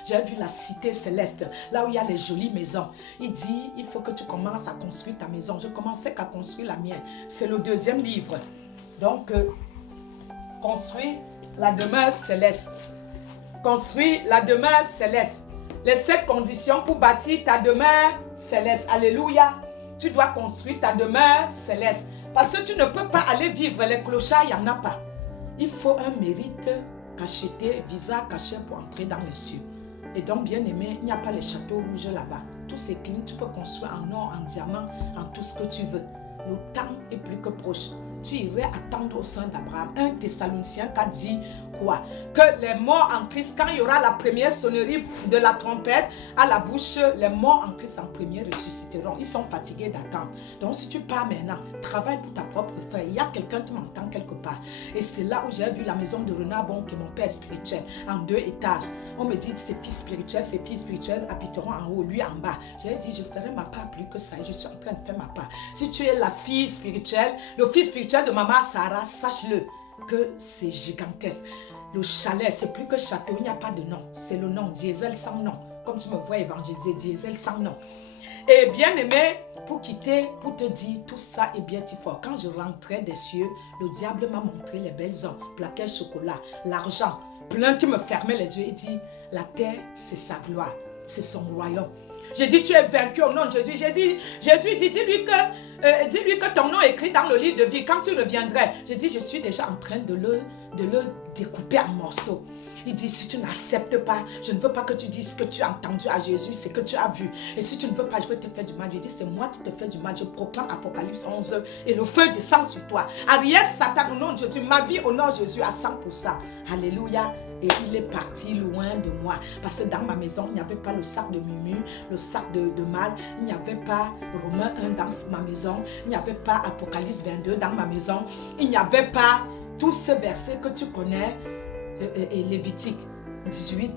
j'ai vu la cité céleste, là où il y a les jolies maisons. Il dit, il faut que tu commences à construire ta maison. Je commençais qu'à construire la mienne. C'est le 2e livre. Donc, construire la demeure céleste. Construire la demeure céleste. Les 7 conditions pour bâtir ta demeure céleste. Alléluia. Tu dois construire ta demeure céleste. Parce que tu ne peux pas aller vivre les clochards, il n'y en a pas. Il faut un mérite cacheté, visa caché pour entrer dans les cieux. Et donc, bien aimé, il n'y a pas les châteaux rouges là-bas. Tout c'est clean, tu peux construire en or, en diamant, en tout ce que tu veux. Le temps est plus que proche. Tu irais attendre au sein d'Abraham. 1 Thessaloniciens 4 dit quoi? Que les morts en Christ, quand il y aura la première sonnerie de la trompette à la bouche, les morts en Christ en premier ressusciteront. Ils sont fatigués d'attendre. Donc si tu pars maintenant, travaille pour ta propre feuille. Il y a quelqu'un qui m'entend quelque part. Et c'est là où j'ai vu la maison de Renard Bon, qui est mon père spirituel, en 2 étages. On me dit, ses filles spirituelles habiteront en haut, lui en bas. J'ai dit, je ferai ma part plus que ça. Et je suis en train de faire ma part. Si tu es la fille spirituelle, le fils spirituel de maman Sarah, sache-le que c'est gigantesque. Le chalet, c'est plus que château, il n'y a pas de nom. C'est le nom, diesel sans nom. Comme tu me vois évangéliser, diesel sans nom. Et bien aimé, pour quitter, pour te dire, tout ça est bien fort. Quand je rentrais des cieux, le diable m'a montré les belles hommes, plaquets chocolat, l'argent, plein qui me fermait les yeux et dit, la terre, c'est sa gloire, c'est son royaume. J'ai dit, tu es vaincu au nom de Jésus. Jésus dit, dis-lui que ton nom est écrit dans le livre de vie. Quand tu reviendrais, j'ai dit, je suis déjà en train de le découper en morceaux. Il dit, si tu n'acceptes pas, je ne veux pas que tu dises ce que tu as entendu à Jésus, c'est que tu as vu. Et si tu ne veux pas, je vais te faire du mal. Je dis, c'est moi qui te fais du mal. Je proclame Apocalypse 11 et le feu descend sur toi. Arrière Satan au nom de Jésus, ma vie au nom de Jésus à 100%. Alléluia. Et il est parti loin de moi. Parce que dans ma maison, il n'y avait pas le sac de murmure, le sac de mal. Il n'y avait pas Romains 1 dans ma maison. Il n'y avait pas Apocalypse 22 dans ma maison. Il n'y avait pas tous ces versets que tu connais. Et Lévitique 18,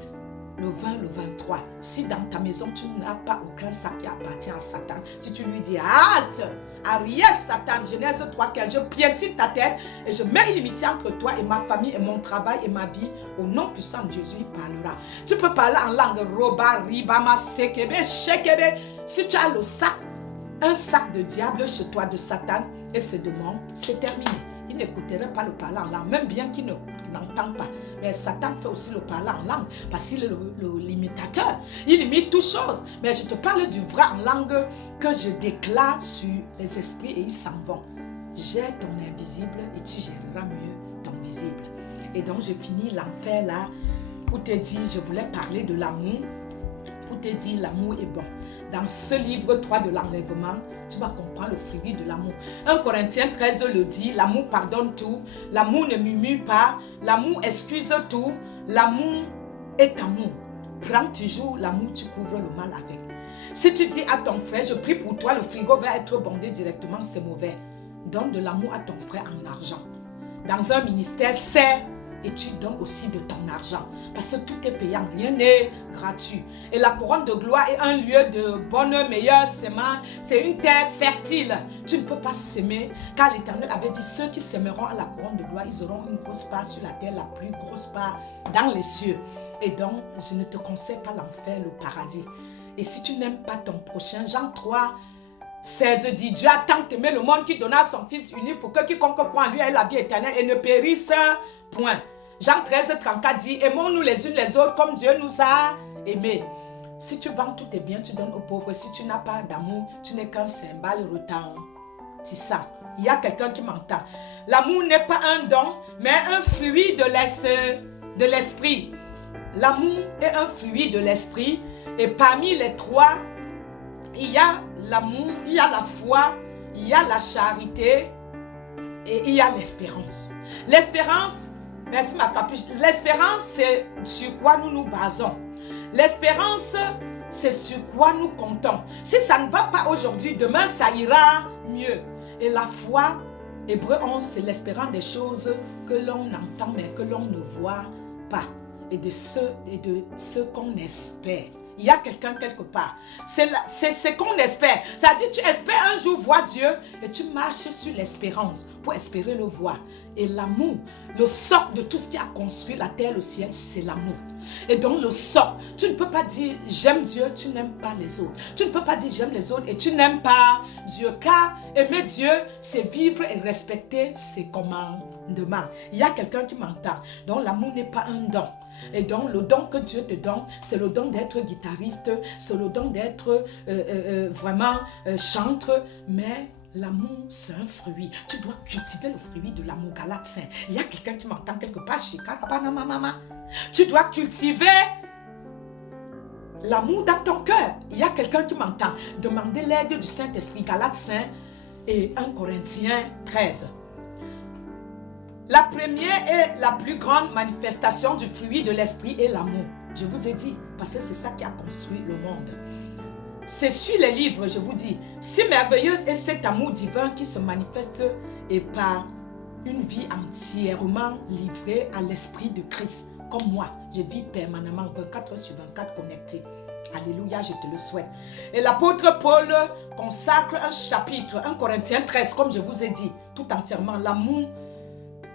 le 20, le 23. Si dans ta maison, tu n'as pas aucun sac qui appartient à Satan, si tu lui dis, halte, arrière Satan, Genèse 3, 15, je piétine ta tête et je mets inimitié entre toi et ma famille et mon travail et ma vie. Au nom puissant de Jésus, il parlera. Tu peux parler en langue roba, ribama, sekebe, shekebe. Si tu as le sac, un sac de diable chez toi, de Satan et ce démon, c'est terminé. Il n'écouterait pas le parler en langue, même bien qu'il n'entend pas. Mais Satan fait aussi le parler en langue, parce qu'il est l'imitateur. Il imite toutes choses. Mais je te parle du vrai en langue que je déclare sur les esprits et ils s'en vont. Gère ton invisible et tu géreras mieux ton visible. Et donc je finis l'enfer là pour te dire, je voulais parler de l'amour, pour te dire l'amour est bon. Dans ce livre 3 de l'enlèvement, tu vas comprendre le fruit de l'amour. 1 Corinthiens 13 le dit, l'amour pardonne tout, l'amour ne murmure pas, l'amour excuse tout, l'amour est amour. Prends toujours l'amour, tu couvres le mal avec. Si tu dis à ton frère, je prie pour toi, le frigo va être bondé directement, c'est mauvais. Donne de l'amour à ton frère en argent. Dans un ministère, sers et tu donnes aussi de ton argent. Parce que tout est payant, rien n'est gratuit. Et la couronne de gloire est un lieu de bonne, meilleure semence. C'est une terre fertile. Tu ne peux pas s'aimer. Car l'Éternel avait dit, ceux qui s'aimeront à la couronne de gloire, ils auront une grosse part sur la terre, la plus grosse part dans les cieux. Et donc, je ne te conseille pas l'enfer, le paradis. Et si tu n'aimes pas ton prochain, Jean 3, 16 dit, Dieu a tant aimé le monde qui donna son Fils unique pour que quiconque croit en lui ait la vie éternelle et ne périsse point. Jean 13, 34 dit, aimons-nous les unes les autres comme Dieu nous a aimés. Si tu vends tous tes biens, tu donnes aux pauvres. Si tu n'as pas d'amour, tu n'es qu'un cymbale retentissant. Il y a quelqu'un qui m'entend. L'amour n'est pas un don, mais un fruit de l'esprit. L'amour est un fruit de l'esprit. Et parmi les trois, il y a l'amour, il y a la foi, il y a la charité et il y a l'espérance. L'espérance, merci ma capuche, l'espérance c'est sur quoi nous nous basons. L'espérance c'est sur quoi nous comptons. Si ça ne va pas aujourd'hui, demain ça ira mieux. Et la foi, Hébreux 11, c'est l'espérance des choses que l'on entend mais que l'on ne voit pas. Et de ce qu'on espère. il y a quelqu'un quelque part. C'est ce qu'on espère. Ça dit, tu espères un jour voir Dieu et tu marches sur l'espérance pour espérer le voir. Et l'amour, le socle de tout ce qui a construit la terre et le ciel, c'est l'amour. Et donc le socle, tu ne peux pas dire j'aime Dieu, tu n'aimes pas les autres. Tu ne peux pas dire j'aime les autres et tu n'aimes pas Dieu. Car aimer Dieu, c'est vivre et respecter ses commandements. Il y a quelqu'un qui m'entend. Donc l'amour n'est pas un don. Et donc le don que Dieu te donne, c'est le don d'être guitariste, c'est le don d'être vraiment chantre, mais l'amour, c'est un fruit. Tu dois cultiver le fruit de l'amour. Galates 5. Il y a quelqu'un qui m'entend quelque part chez Karabanamama. Tu dois cultiver l'amour dans ton cœur. Il y a quelqu'un qui m'entend. Demandez l'aide du Saint-Esprit. Galates 5 et 1 Corinthiens 13. La première et la plus grande manifestation du fruit de l'esprit est l'amour. Je vous ai dit, parce que c'est ça qui a construit le monde. C'est sur les livres, je vous dis, si merveilleuse est cet amour divin qui se manifeste et par une vie entièrement livrée à l'esprit de Christ. Comme moi, je vis permanemment 24/24 connecté. Alléluia, je te le souhaite. Et l'apôtre Paul consacre un chapitre, 1 Corinthiens 13, comme je vous ai dit, tout entièrement. L'amour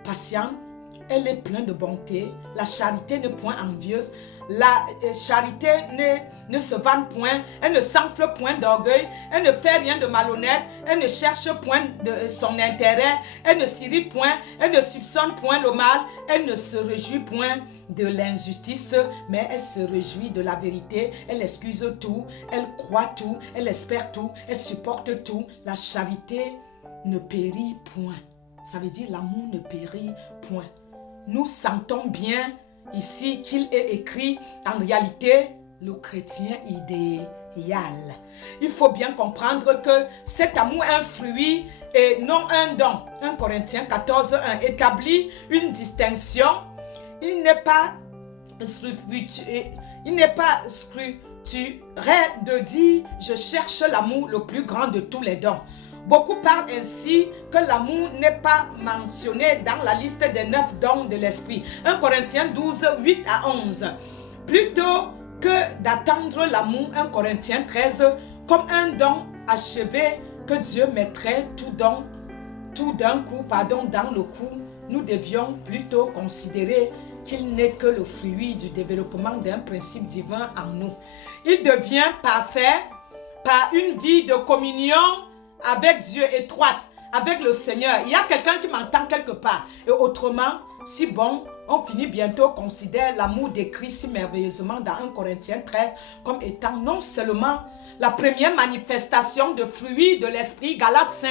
patient, elle est pleine de bonté. La charité n'est point envieuse. La charité ne se vante point, elle ne s'enfle point d'orgueil, elle ne fait rien de malhonnête, elle ne cherche point de son intérêt, elle ne s'irrite point, elle ne soupçonne point le mal, elle ne se réjouit point de l'injustice, mais elle se réjouit de la vérité, elle excuse tout, elle croit tout, elle espère tout, elle supporte tout. La charité ne périt point. Ça veut dire l'amour ne périt point. Nous sentons bien ici qu'il est écrit en réalité le chrétien idéal. Il faut bien comprendre que cet amour est un fruit et non un don. 1 Corinthiens 14:1 établit une distinction. Il n'est pas scrupuleux de dire je cherche l'amour le plus grand de tous les dons. Beaucoup parlent ainsi que l'amour n'est pas mentionné dans la liste des 9 dons de l'esprit. 1 Corinthiens 12:8-11. Plutôt que d'attendre l'amour, 1 Corinthiens 13, comme un don achevé que Dieu mettrait tout d'un coup, dans le coup, nous devions plutôt considérer qu'il n'est que le fruit du développement d'un principe divin en nous. Il devient parfait par une vie de communion avec Dieu étroite, avec le Seigneur. Il y a quelqu'un qui m'entend quelque part. Et autrement, si bon, on finit bientôt considérer l'amour décrit si merveilleusement dans 1 Corinthiens 13 comme étant non seulement la première manifestation de fruits de l'esprit, Galates 5,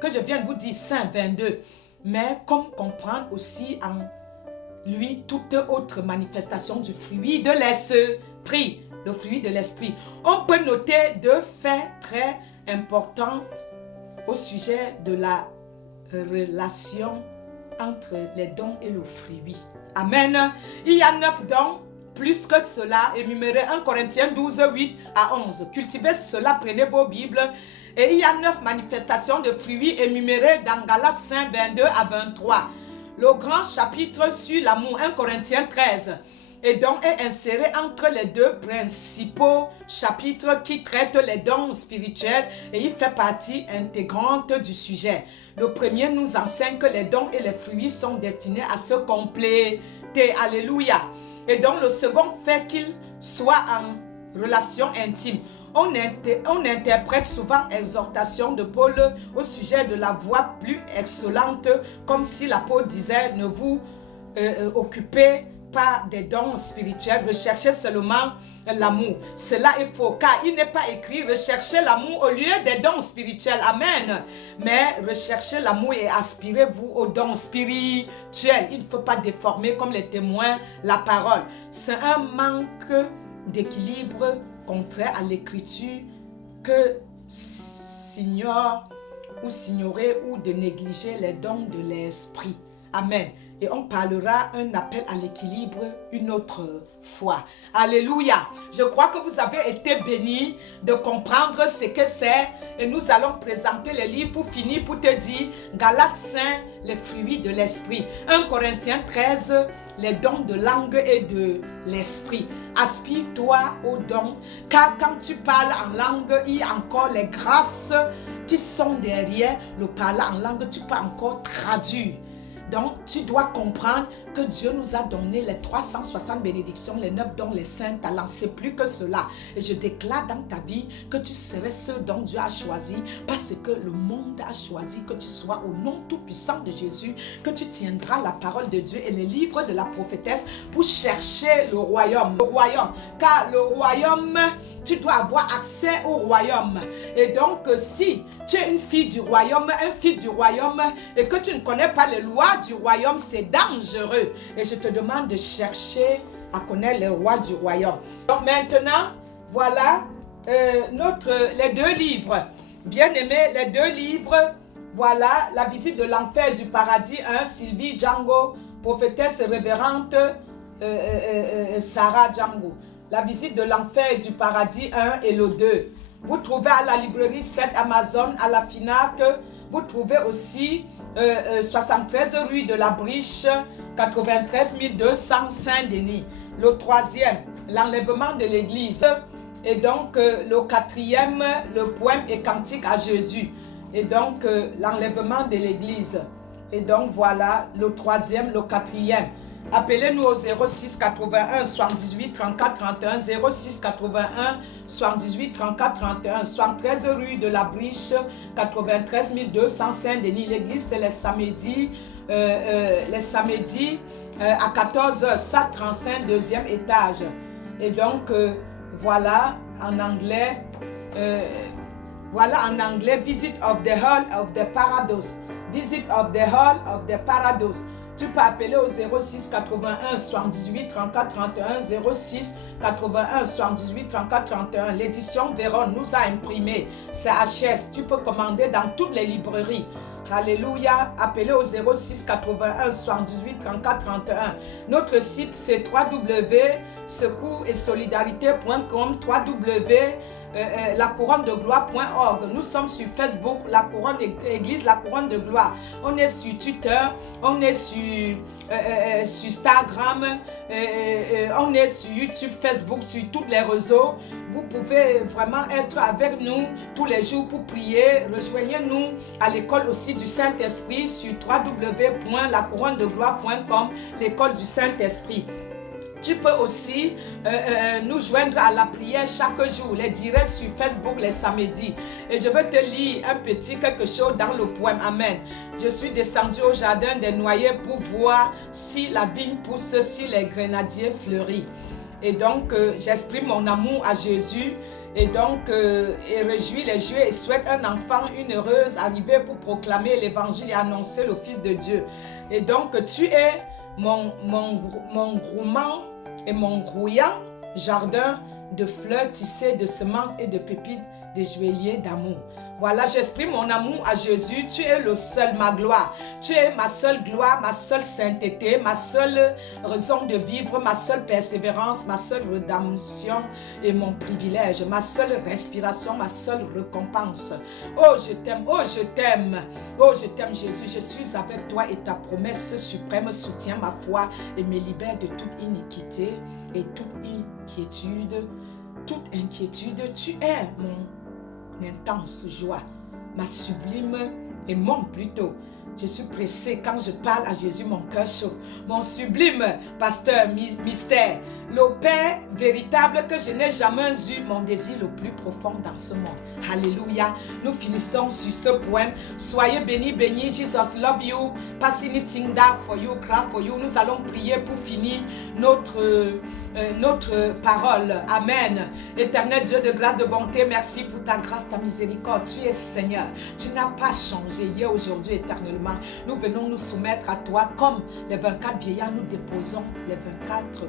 que je viens de vous dire, 5:22, mais comme comprendre aussi en lui toute autre manifestation du fruit de l'esprit, le fruit de l'esprit. On peut noter 2 faits très importants au sujet de la relation entre les dons et le fruit. Amen. Il y a 9 dons, plus que cela, énumérés 1 Corinthiens 12:8-11. Cultivez cela, prenez vos Bibles. Et il y a 9 manifestations de fruits énumérées dans Galates 5:22-23. Le grand chapitre sur l'amour, 1 Corinthiens 13. Et donc est inséré entre les 2 principaux chapitres qui traitent les dons spirituels et il fait partie intégrante du sujet. Le premier nous enseigne que les dons et les fruits sont destinés à se compléter. Alléluia. Et donc le second fait qu'ils soient en relation intime. On interprète souvent l'exhortation de Paul au sujet de la voie plus excellente, comme si l'apôtre disait ne vous occupez pas des dons spirituels, recherchez seulement l'amour. Cela est faux, car il n'est pas écrit recherchez l'amour au lieu des dons spirituels. Amen. Mais recherchez l'amour et aspirez-vous aux dons spirituels. Il ne faut pas déformer comme les témoins la parole. C'est un manque d'équilibre contraire à l'écriture que s'ignorer ou de négliger les dons de l'esprit. Amen. Et on parlera un appel à l'équilibre une autre fois. Alléluia. Je crois que vous avez été bénis de comprendre ce que c'est. Et nous allons présenter les livres pour finir, pour te dire Galates 5, les fruits de l'esprit. 1 Corinthiens 13, les dons de langue et de l'esprit. Aspire-toi aux dons, car quand tu parles en langue, il y a encore les grâces qui sont derrière le parler en langue. Tu peux encore traduire. Donc, tu dois comprendre que Dieu nous a donné les 360 bénédictions, les 9 dons, les 5 talents. C'est plus que cela. Et je déclare dans ta vie que tu serais ce dont Dieu a choisi, parce que le monde a choisi que tu sois au nom tout-puissant de Jésus, que tu tiendras la parole de Dieu et les livres de la prophétesse pour chercher le royaume. Le royaume. Car le royaume, tu dois avoir accès au royaume. Et donc, si tu es une fille du royaume, un fils du royaume, et que tu ne connais pas les lois du royaume, c'est dangereux. Et je te demande de chercher à connaître les rois du royaume. Donc maintenant, voilà les 2 livres. Bien aimés, les 2 livres. Voilà, La visite de l'enfer et du paradis 1, Sylvie Django, prophétesse révérente Sarah Django. La visite de l'enfer et du paradis 1 et le 2. Vous trouvez à la librairie 7 Amazon, à la FINAC. Vous trouvez aussi 73 rue de la Briche, 93 200 Saint-Denis. Le 3e, l'enlèvement de l'église. Et donc le 4e, le poème et cantique à Jésus. Et donc l'enlèvement de l'église. Et donc voilà le 3e, le 4e. Appelez-nous au 06 81 78 34 31, 06 81 78 34 31, 73 rue de la Briche, 93 200 Saint-Denis. L'église, c'est les samedis à 14h, 135, 2e étage. Et donc, voilà en anglais, Visit of the Hall of the Parados. Visit of the Hall of the Parados. Tu peux appeler au 06 81 78 34 31, 06 81 78 34 31. L'édition Véron nous a imprimé. C'est HS. Tu peux commander dans toutes les librairies. Alléluia. Appelez au 06 81 78 34 31. Notre site c'est www.secours-et-solidarité.com, www.lacouronne-de-gloire.org. Nous sommes sur Facebook, La Couronne Église, La Couronne de Gloire. On est sur Twitter, on est sur Instagram, on est sur YouTube, Facebook, sur tous les réseaux. Vous pouvez vraiment être avec nous tous les jours pour prier. Rejoignez-nous à l'école aussi du Saint-Esprit sur www.lacouronne-de-gloire.com, l'école du Saint-Esprit. Tu peux aussi nous joindre à la prière chaque jour, les directs sur Facebook les samedis. Et je vais te lire un petit quelque chose dans le poème. Amen. Je suis descendu au jardin des noyers pour voir si la vigne pousse, si les grenadiers fleurissent. Et donc, j'exprime mon amour à Jésus. Et donc, et réjouis les yeux et souhaite un enfant, une heureuse arrivée pour proclamer l'évangile et annoncer le Fils de Dieu. Et donc, tu es mon groumant et mon grouillant jardin de fleurs tissées de semences et de pépites de joailliers d'amour. Voilà, j'exprime mon amour à Jésus. Tu es le seul, ma gloire. Tu es ma seule gloire, ma seule sainteté, ma seule raison de vivre, ma seule persévérance, ma seule rédemption et mon privilège, ma seule respiration, ma seule récompense. Oh, je t'aime, oh, je t'aime. Oh, je t'aime, Jésus. Je suis avec toi et ta promesse suprême soutient ma foi et me libère de toute iniquité et toute inquiétude. Toute inquiétude, tu es mon intense joie, ma sublime aimant plutôt. Je suis pressé quand je parle à Jésus, mon cœur chauffe. Mon sublime pasteur mystère, le Père véritable que je n'ai jamais eu, mon désir le plus profond dans ce monde. Alléluia. Nous finissons sur ce poème. Soyez bénis, bénis. Jesus love you. Pass anything down for you, clap for you. Nous allons prier pour finir notre parole. Amen. Éternel Dieu de grâce, de bonté, merci pour ta grâce, ta miséricorde. Tu es Seigneur. Tu n'as pas changé hier, aujourd'hui, éternellement. Nous venons nous soumettre à toi comme les 24 vieillards. Nous déposons les 24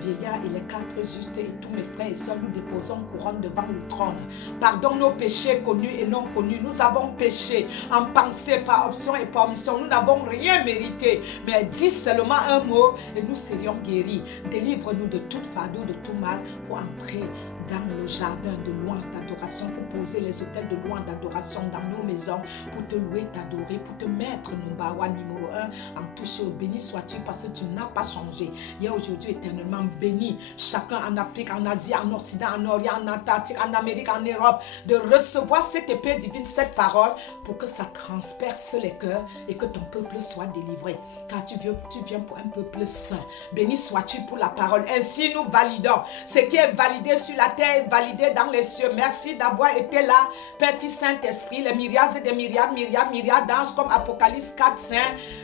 vieillards et les 4 justes et tous mes frères et sœurs, nous déposons couronne devant le trône. Pardonne nos péchés connus et non connus. Nous avons péché en pensée, par option et par omission. Nous n'avons rien mérité. Mais dis seulement un mot et nous serions guéris. Délivre-nous de tout fardeau, de tout mal pour entrer dans le jardin de louange, d'adoration, pour poser les autels de louange, d'adoration dans nos maisons, pour te louer, t'adorer, pour te mettre number one, numéro 1 en toutes choses. Béni sois-tu parce que tu n'as pas changé. Hier, aujourd'hui, éternellement béni. Chacun en Afrique, en Asie, en Occident, en Orient, en Antarctique, en Amérique, en Europe, de recevoir cette épée divine, cette parole, pour que ça transperce les cœurs et que ton peuple soit délivré. Car tu viens pour un peuple saint. Béni sois-tu pour la parole. Ainsi, nous validons ce qui est validé sur la terre, validé dans les cieux. Merci d'avoir été là, Père, Fils, Saint-Esprit, les myriades et des myriades d'anges comme Apocalypse 4, 5.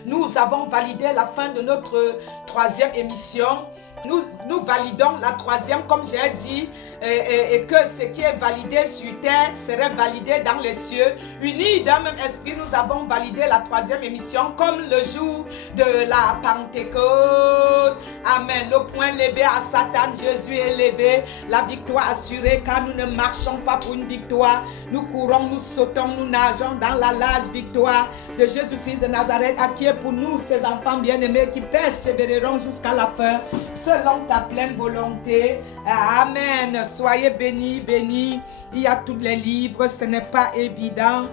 Nous avons validé la fin de notre 3e émission. Nous validons la 3e, comme j'ai dit, et que ce qui est validé sur terre serait validé dans les cieux. Unis d'un même esprit, nous avons validé la 3e émission comme le jour de la Pentecôte. Amen. Le point levé à Satan, Jésus est levé. La victoire assurée, car nous ne marchons pas pour une victoire. Nous courons, nous sautons, nous nageons dans la large victoire de Jésus-Christ de Nazareth, à qui est pour nous, ses enfants bien-aimés, qui persévéreront jusqu'à la fin, selon ta pleine volonté. Amen. Soyez bénis, bénis. Il y a tous les livres, ce n'est pas évident.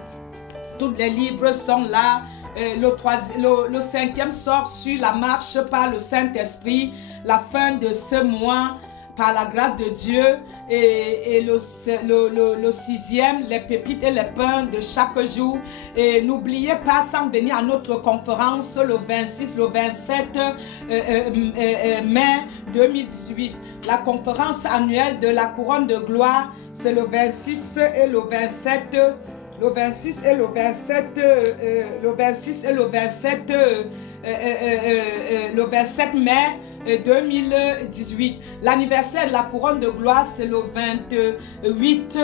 Tous les livres sont là. Le 5e sort sur la marche par le Saint-Esprit. La fin de ce mois, par la grâce de Dieu, et le 6e, les pépites et les pains de chaque jour. Et n'oubliez pas, sans venir à notre conférence le 26, le 27 mai 2018. La conférence annuelle de la couronne de gloire, c'est le 26 et le 27. Le 26 et le 27, le 27 mai 2018. L'anniversaire de la couronne de gloire, c'est le 28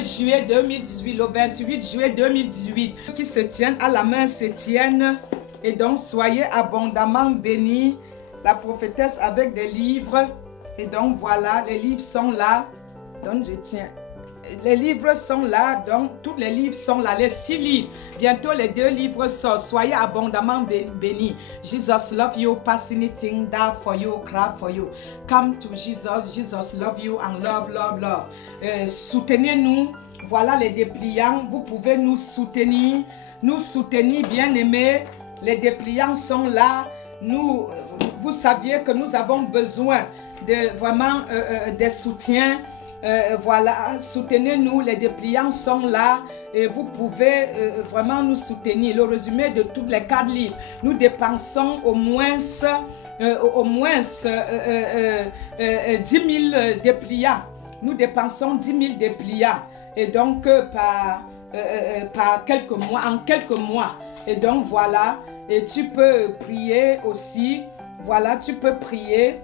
juillet 2018. Le 28 juillet 2018. Qui se tiennent à la main se tiennent. Et donc, soyez abondamment bénis. La prophétesse avec des livres. Et donc, voilà, les livres sont là. Donc, je tiens. Les livres sont là, donc tous les livres sont là, les 6 livres. Bientôt les 2 livres sortent. Soyez abondamment bénis. Jesus love you, pass anything down for you, cry for you. Come to Jesus, Jesus love you and love, love, love. Soutenez-nous. Voilà les dépliants. Vous pouvez nous soutenir bien aimés. Les dépliants sont là. Vous saviez que nous avons besoin de vraiment des soutiens. Voilà, soutenez-nous, les dépliants sont là et vous pouvez vraiment nous soutenir. Le résumé de tous les 4 livres, nous dépensons au moins 10 000 dépliants. Nous dépensons 10 000 dépliants et donc par quelques mois, en quelques mois. Et donc voilà, et tu peux prier aussi. Voilà, tu peux prier.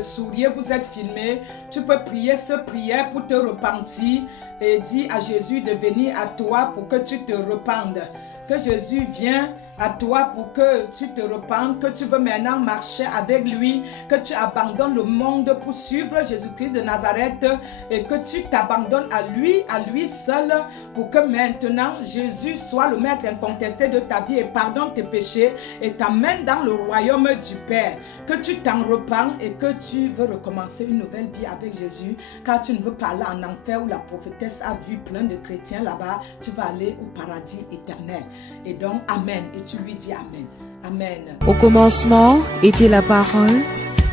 Souriez, vous êtes filmés. Tu peux prier ce prière pour te repentir et dire à Jésus de venir à toi pour que tu te rependes. Que Jésus vienne à toi pour que tu te repentes, que tu veux maintenant marcher avec lui, que tu abandonnes le monde pour suivre Jésus-Christ de Nazareth et que tu t'abandonnes à lui seul pour que maintenant Jésus soit le maître incontesté de ta vie et pardonne tes péchés et t'amène dans le royaume du Père. Que tu t'en repens et que tu veux recommencer une nouvelle vie avec Jésus, car tu ne veux pas aller en enfer où la prophétesse a vu plein de chrétiens là-bas. Tu vas aller au paradis éternel. Et donc, amen. Et tu lui dis amen. Amen. Au commencement était la parole,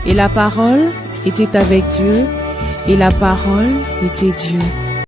et la parole était avec Dieu, et la parole était Dieu.